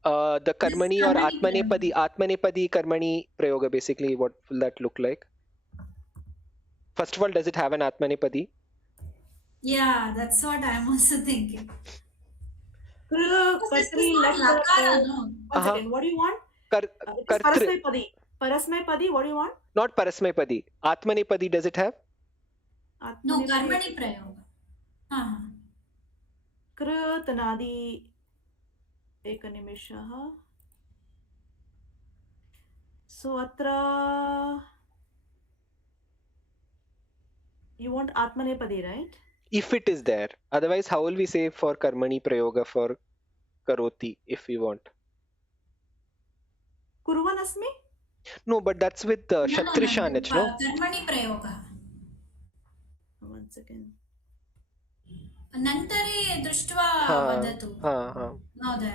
The karmani or atmanepadi karmani prayoga, basically what will that look like? First of all, does it have an atmanepadi? Yeah, that's what I'm also thinking. What do you want? Parasmaipadi. Parasmaipadi, what do you want? Not parasmaipadi. Atmanepadi, does it have? No, karmani prayoga. Kritanadi. एकनिमिषः. So atra you want atmanepadi, right? If it is there. Otherwise, how will we say for karmani prayoga for karoti if we want? Kuruvan asmi? No, but that's with Shatrishanach, no? Karmani prayoga. 1 second. अनन्तरे दृष्ट्वा वदतु महोदय.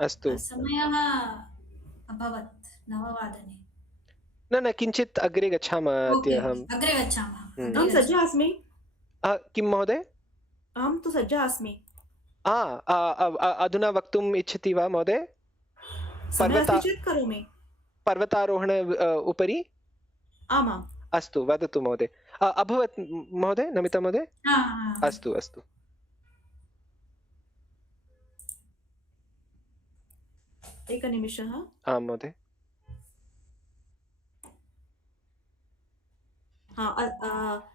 अस्तु. समयः अभवत् 9:00. न किञ्चित् अग्रे गच्छामः. अग्रे गच्छामः. अहं सज्जा अस्मि. किं महोदय? अहं तु सज्जा अस्मि। अधुना वक्तुम् इच्छति वा महोदय? समयः अस्ति चेत् करोमि। पर्वतारोहण उपरि? आमाम्। अस्तु, वदतु महोदय। अभवत् महोदय, नमिता महोदय? अस्तु अस्तु। एकनिमिषः। आं महोदय।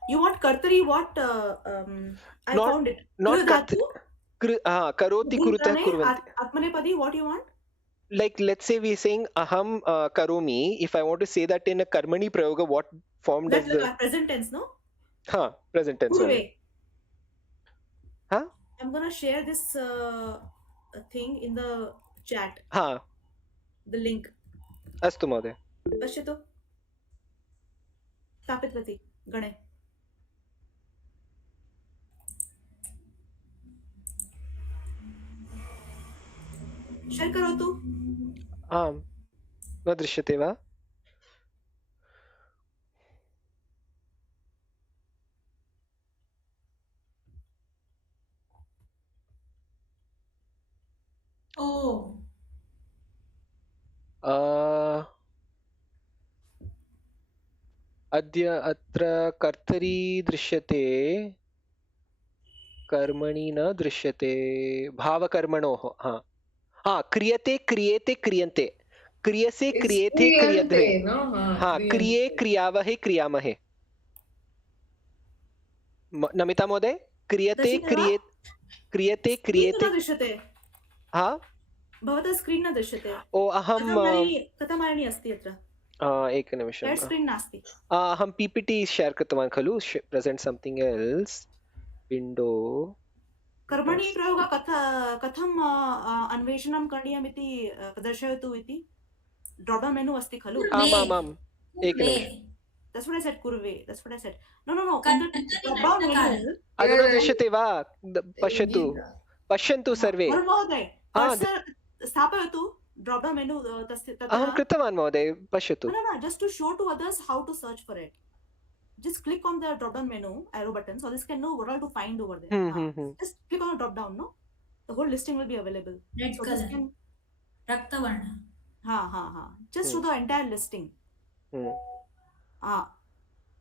You want कर्तरि what? I found it. Not धातु करोति कुरुतः कुर्वन्ति। आत्मनेपदी what you want? Like let's say we saying aham karomi. If I want to say that in a karmani prayoga, what form does the present tense, no? Present tense. Kurve. Huh? I'm gonna share this thing in the chat. The link. Astu महोदय। पश्यतु। स्थापितवती गणे। Share करोतु। आम्, न दृश्यते वा? अद्य अत्र कर्तरी दृश्यते, कर्मणि न दृश्यते। भावकर्मणोः क्रियते क्रियेते क्रियन्ते, क्रियसे क्रियेते क्रियद्वे। क्रिये क्रियावहे क्रियामहे। नमिता महोदय, क्रियते क्रियते क्रियेते दृश्यते। भवतः स्क्रीन् न दृश्यते। अहं कथमायणी अस्ति अत्र? एकनिमिषम्। स्क्रीन् नास्ति। अहं पीपीटी शेर् कृतवान् खलु, प्रेजेंट समथिंग एल्स विंडो। कर्मणि प्रयोग कथम् अन्वेषणं करणीयम् इति दर्शयतु इति ड्राप् डौन् मेनु अस्ति खलु। आमाम्, एकनिमिषम्। That's what I said, kurve. That's what I said. No. Drop down menu. अधुना दृश्यते वा? पश्यतु, पश्यन्तु सर्वे। महोदय, स्थापयतु ड्राप् डौन् मेनु तस्य। अहं कृतवान् महोदय, पश्यतु। No, just to show to others how to search for it. Just click on the drop down menu arrow button so this can know what all to find over there. Just click on the drop down, no? The whole listing will be available. Red so color. Raktavarna. Just show the entire listing.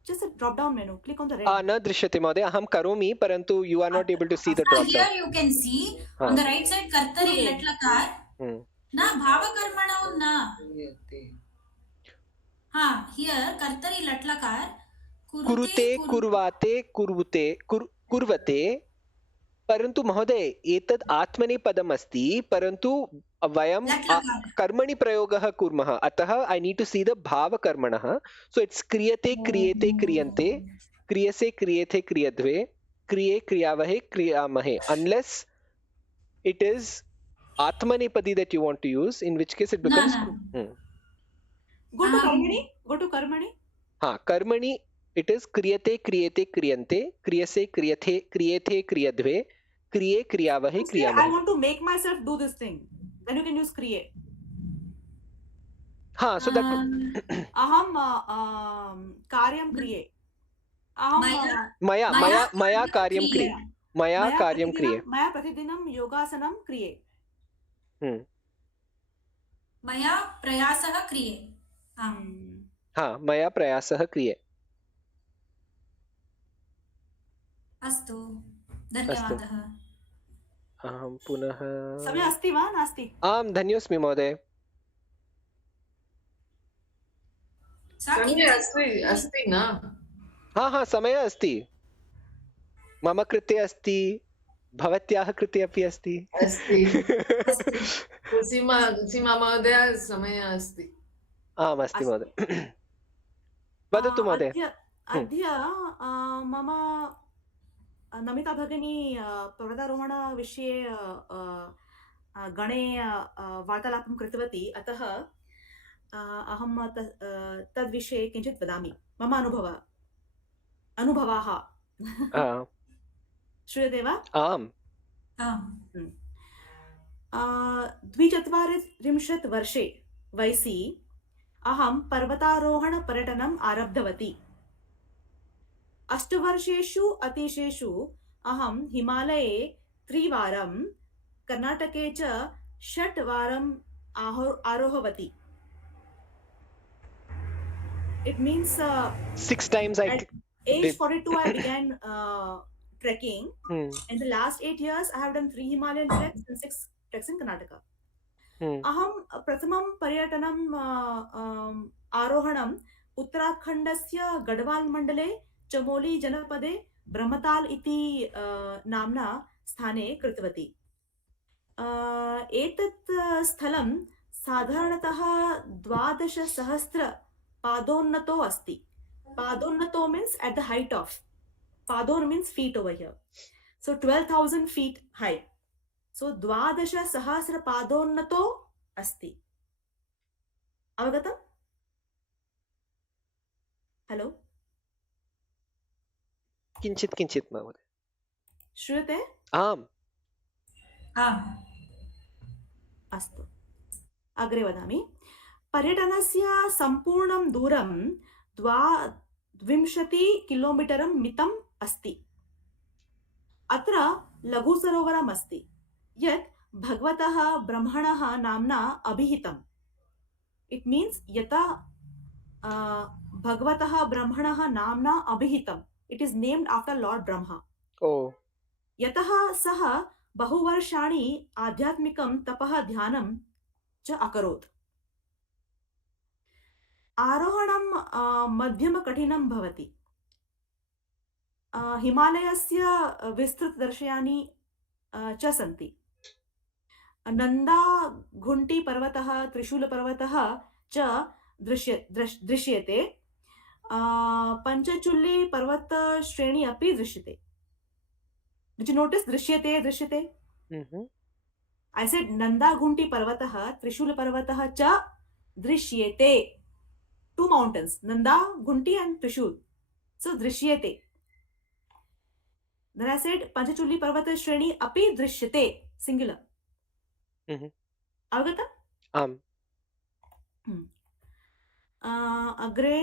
Just a drop down menu. Click on the red. न दृश्यते महोदय, अहं करोमि परन्तु you are not able to see the drop down. Here you can see on the right side कर्तरि लट्लकार न भावकर्मणौ न। here कर्तरि लट्लकार कुरुते कुर्वाते कुर्वते कुर्वते। परन्तु महोदय, एतद् आत्मनेपदम् अस्ति, परन्तु वयं कर्मणि प्रयोगः कुर्मः, अतः I need to see the भावकर्मणः। So it's क्रियते क्रियेते क्रियन्ते, क्रियसे क्रियेते क्रियद्वे, क्रिये क्रियावहे क्रियामहे, unless it is आत्मनेपदी that you want to use, in which case it becomes Go to कर्मणि, कर्मणि it is क्रियते क्रियेते क्रियन्ते, क्रियसे क्रियते क्रियेते क्रियद्वे, क्रिये क्रियावहे क्रियामहे। I want to make myself do this thing, then you can use क्रिये। so that अहं कार्यं क्रिये। मया कार्यं क्रिये, मया कार्यं क्रिये, मया प्रतिदिनं योगासनं क्रिये, मया प्रयासः क्रिये। मया प्रयासः क्रिये। अस्तु, धन्यवादः। अहं पुनः समयः अस्ति वा नास्ति? आम्, धन्योऽस्मि महोदय। समयः अस्ति न? समयः अस्ति, मम कृते अस्ति, भवत्याः कृते अपि अस्ति। सीमा महोदय, समयः अस्ति। आम्, अस्ति महोदय। वदतु महोदय। अद्य मम नमिता भगिनी पर्वतारोहण विषये गणे वार्तालापं कृतवती, अतः अहं तद्विषये किञ्चित् वदामि। मम अनुभवाः श्रूयते वा? आम्। 24 वर्षे वयसि अहं पर्वतारोहणपर्यटनम् आरब्धवती। 8 वर्षेषु अतिशेषु अहं हिमालये 3 वारं कर्णाटके च 6 वारं आरोहवती. It means 6 times I at age did. 42 I began trekking. In the last 8 years I have done 3 Himalayan treks and 6 treks in Karnataka. अहं प्रथमं पर्यटनं आरोहणम् उत्तराखण्डस्य गढ़वाल मण्डले चमोली जनपदे ब्रह्मताल इति नाम्ना स्थाने कृतवती. एतत् स्थलं साधारणतः 12,000 पादोन्नतो अस्ति. पादोन्नतो means at the height of. Padon means feet over here. So 12,000 feet high. So 12,000 पादोन्नतो अस्ति. अवगतम्? हेलो, किञ्चित् किञ्चित् महोदय. श्रूयते? आम्. आम्. अस्तु, अग्रे वदामि. पर्यटनस्य सम्पूर्णं दूरं 20 किलोमीटरं मितम् अस्ति. अत्र लघुसरोवरम् अस्ति यत् भगवतः ब्रह्मणः नाम्ना अभिहितम्. इट् मीन्स् यथा भगवतः ब्रह्मणः नाम्ना अभिहितम्. It is named after lord Brahma. यतः सः बहुवर्षाणि आध्यात्मिकं तपः ध्यानं च अकरोत्. आरोहणं मध्यमकठिनं भवति. हिमालयस्य विस्तृतदर्शयानि च सन्ति. नन्दा घुण्टी पर्वतः, त्रिशूलपर्वतः च दृश्यते. पंचचुल्ली पर्वत श्रेणी अपि दृश्यते. Did you notice दृश्यते? I said नन्दा घुण्टी पर्वतः, त्रिशूल पर्वतः च दृश्यते. 2 mountains, Nanda, Gunti and Trishul. So दृश्यते. Then I said Panchachulli Parvata Shreni api drishyate, singular. अवगतम्? आम्. अग्रे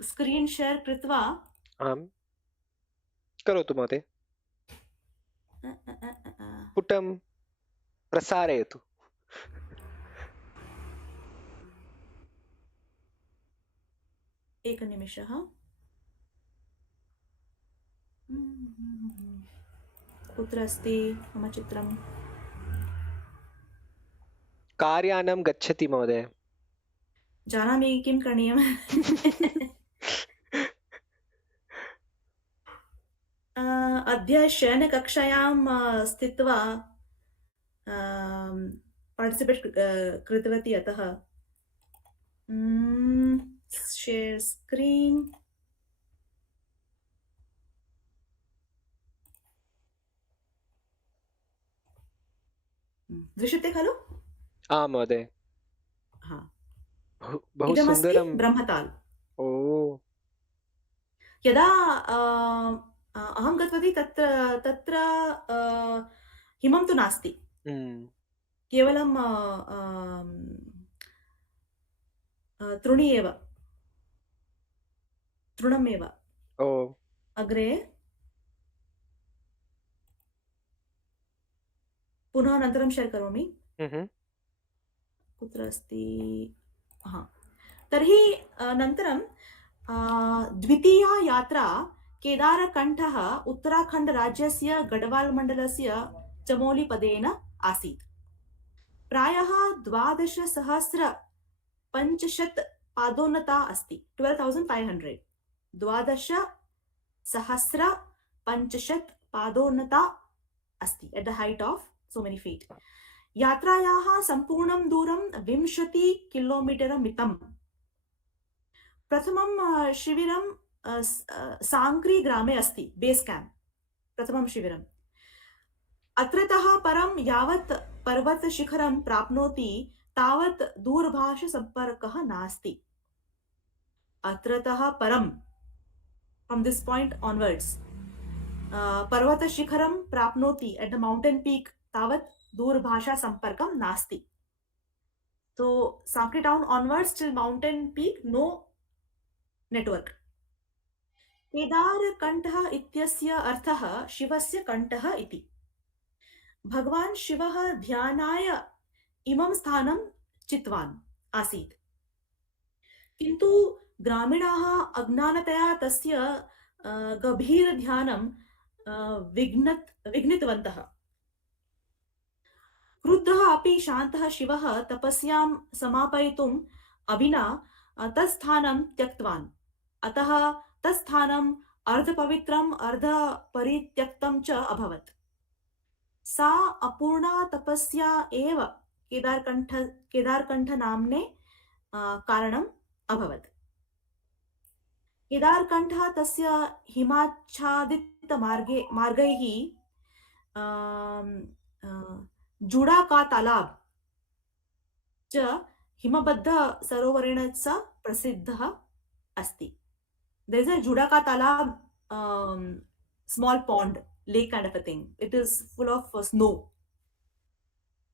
स्क्रीन् शेर् कृत्वा. आम्, करोतु महोदय. पुटं प्रसारयतु. एकनिमिषः. कुत्र अस्ति मम चित्रम्? कार्यानं गच्छति महोदय. जानामि किं करणीयम्. अद्य शयनकक्षायां स्थित्वा पार्टिसिपेट् कृतवती. अतः शेर् स्क्रीन्. दृश्यते खलु? आं महोदय. बहु इदमस्ति सुन्दरं. ब्रह्मताल. यदा अहं गतवती तत्र हिमं तु नास्ति. केवलं तृणमेव. अग्रे पुनः अनन्तरं शेर् करोमि. कुत्र अस्ति? तर्हि अनन्तरं द्वितीया यात्रा केदारकण्ठः उत्तराखण्ड राज्यस्य गढ़वाल मण्डलस्य चमोली पदेन आसीत्. प्रायः 12,500 पादोन्नता अस्ति. 12,500. 12,500 पादोन्नता अस्ति at the height of so many feet. यात्रायाः सम्पूर्णं दूरं 20 किलोमीटर मितम्. प्रथमं शिबिरं सांक्री ग्रामे अस्ति. बेस् कैम्प प्रथमं शिबिरम्. अत्रतः परं यावत् पर्वतशिखरं प्राप्नोति तावत् दूरभाषसम्पर्कः नास्ति. अत्रतः परं from this point onwards पर्वतशिखरं प्राप्नोति at the mountain peak तावत् दूरभाषासम्पर्कं नास्ति. So Sankri town onwards till mountain peak no network. केदारकण्ठः इत्यस्य अर्थः शिवस्य कण्ठः इति। भगवान् शिवः ध्यानाय इमं स्थानं चितवान् आसीत्, किन्तु ग्रामीणाः अज्ञानतया तस्य गभीरध्यानं विघ्नितवन्तः। क्रुद्धः अपि शान्तः शिवः तपस्यां समापयितुम् अविना तत्स्थानं त्यक्तवान्। अतः तत्स्थानम् अर्धपवित्रम् अर्धपरित्यक्तं च अभवत्। सा अपूर्णा तपस्या एव केदारकण्ठनाम्ने कारणम् अभवत्। केदारकण्ठः तस्य हिमाच्छादितमार्गैः जुडा का तालाब च हिमबद्ध सरोवरेण च प्रसिद्धः अस्ति। There is a Judaka Talab, small pond, lake kind of a thing. It is full of snow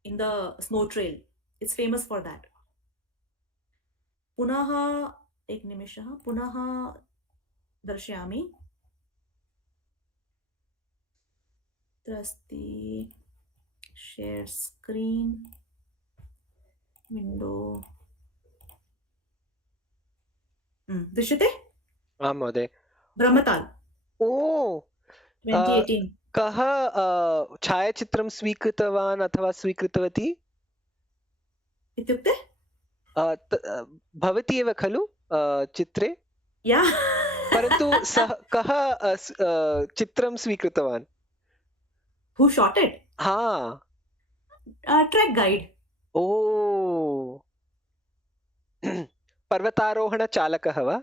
in the snow trail. It's famous for that. पुनः एक निमिषः, पुनः दर्शयामि। अत्र अस्ति share screen window. दृश्यते? आं महोदय। ब्रह्मताल ओ 2018। कः छायाचित्रं स्वीकृतवान् अथवा स्वीकृतवती? इत्युक्ते भवती एव खलु चित्रे? या परन्तु सः कः चित्रं स्वीकृतवान्? Who shot it? हा Trek guide. ओ पर्वतारोहणचालकः वा?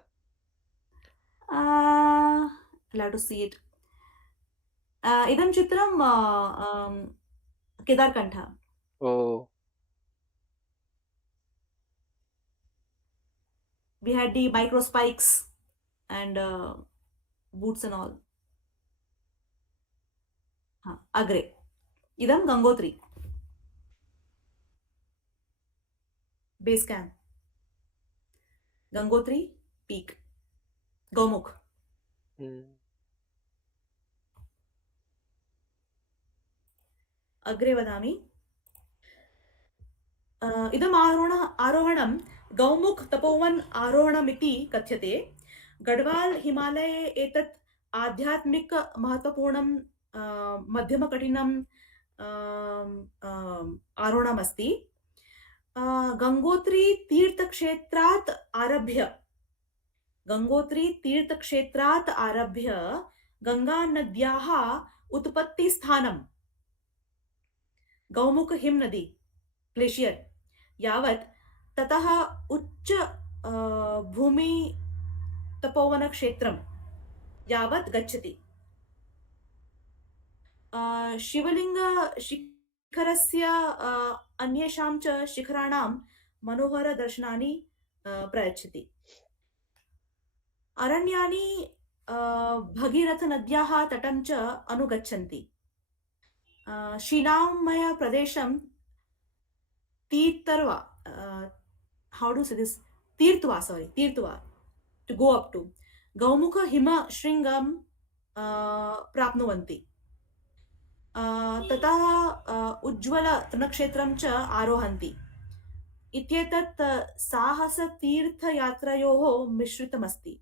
Allowed to see it. इदं चित्रं केदारकण्ठ. ओ We had the micro spikes and boots and all. अग्रे इदं Gangotri base camp, Gangotri peak, Gaumukh. अग्रे वदामि। इदम् आरोहणं गौमुख तपोवन आरोहणमिति कथ्यते। गढ़वाल हिमालये एतत् आध्यात्मिक महत्वपूर्णं मध्यमकठिनं आरोहणमस्ति। गंगोत्री तीर्थक्षेत्रात् आरभ्य गंगानद्याः उत्पत्तिस्थानं गौमुख हिमनदी ग्लेशियर यावत् ततः उच्च भूमि तपोवन क्षेत्रं यावत् गच्छति। शिवलिंग शिखरस्य अन्येषां च शिखराणां मनोहर दर्शनानि प्रयच्छति। अरण्यानि भगीरथ नद्याः तटं च अनुगच्छन्ति। शीलामय प्रदेशं तीर्थवा to go up to Gaumukh हिम शृंगं प्राप्नुवन्ति। ततः उज्ज्वल तृणक्षेत्रं च आरोहन्ति। इत्येतत् साहस तीर्थयात्रयोः मिश्रितमस्ति।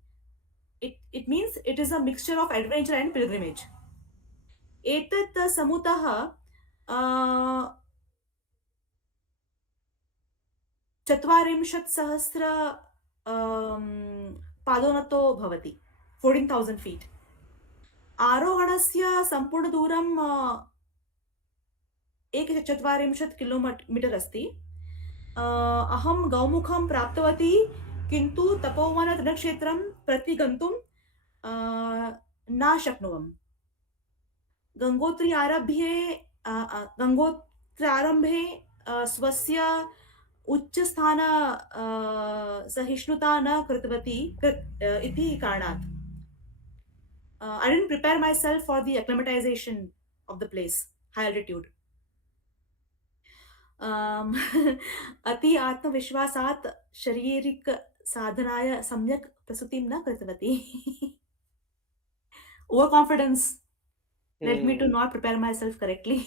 It means it is a mixture of adventure and pilgrimage. एतत् समुतः 40,000 पादोनतो भवति, 14,000 feet. आरोहणस्य सम्पूर्णदूरं 140 किलोमीटर् अस्ति। अहं गौमुखं प्राप्तवती, किन्तु तपोवन तृणक्षेत्रं प्रति गन्तुं न शक्नुवम्। गंगोत्र्यारम्भे स्वस्य उच्चस्थान सहिष्णुता न कृतवती इति कारणात्। I didn't prepare myself for the acclimatization of the place, high altitude. अति आत्मविश्वासात् शारीरिक साधनाय सम्यक् प्रस्तुतिं न कृतवती। Overconfidence led me to Hmm. not prepare myself correctly.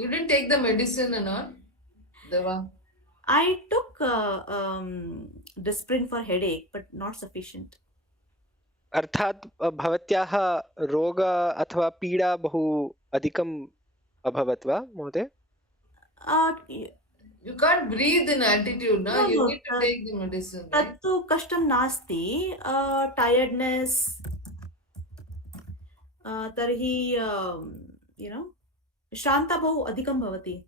You didn't take the medicine and all? Dava. I took Disprin for headache, but not sufficient. अर्थात् भवत्याः रोग अथवा पीडा बहु अधिकम् अभवत् वा महोदय? Y- You can't breathe in altitude, na? no, You no, need to take the medicine, right? तत्तु कष्टं नास्ति. Tiredness, तर्हि you know, श्रान्ता बहु अधिकं भवति.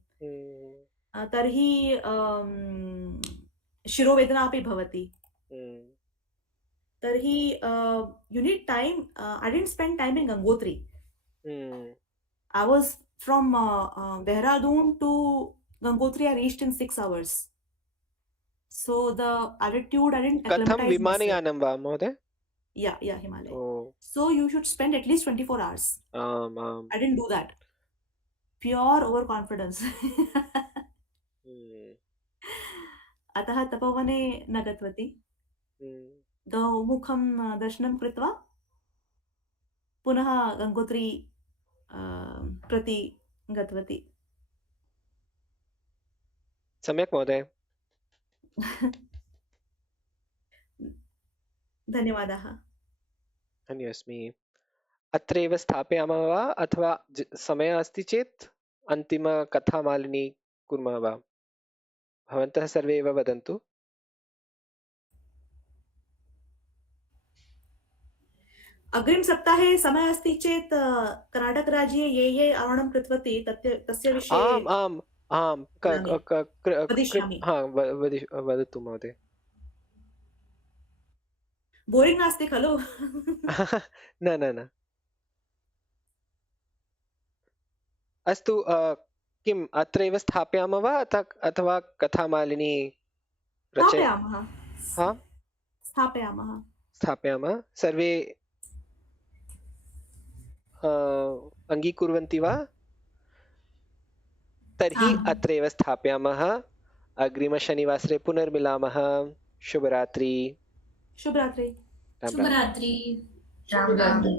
तर्हि शिरोवेदना अपि भवति. तर्हि you need time. I didn't spend time in Gangotri. I was from Dehradun to Gangotri. I reached in 6 hours. So the altitude, I didn't कथं acclimatize myself. विमानयानं वा महोदय? Yeah, Himalaya. Oh. So you should spend at least 24 hours. I didn't do that. Pure overconfidence. अतः तपोवने न गतवती. गौमुखं दर्शनं कृत्वा पुनः गङ्गोत्री प्रति गतवती. सम्यक् महोदय. धन्यवादाः. धन्योऽस्मि. अत्रैव स्थापयामः वा अथवा समयः अस्ति चेत् अन्तिमकथामालिनी कुर्मः वा? भवन्तः सर्वे एव वदन्तु. अग्रिम सप्ताहे समय अस्ति चेत् कर्णाटकराज्ये ये आवरणं कृतवती तस्य विषये आम् वदिष्यामि. वदतु महोदय. बोरिङ्ग् नास्ति खलु? न. अस्तु, किम् अत्रैव स्थापयामः वा अथवा कथामालिनी स्थापयामः? सर्वे अङ्गीकुर्वन्ति वा? तर्हि अत्रैव स्थापयामः. अग्रिमशनिवासरे पुनर्मिलामः. शुभरात्रि. शुभरात्रि. Shubhratri. Shubhratri.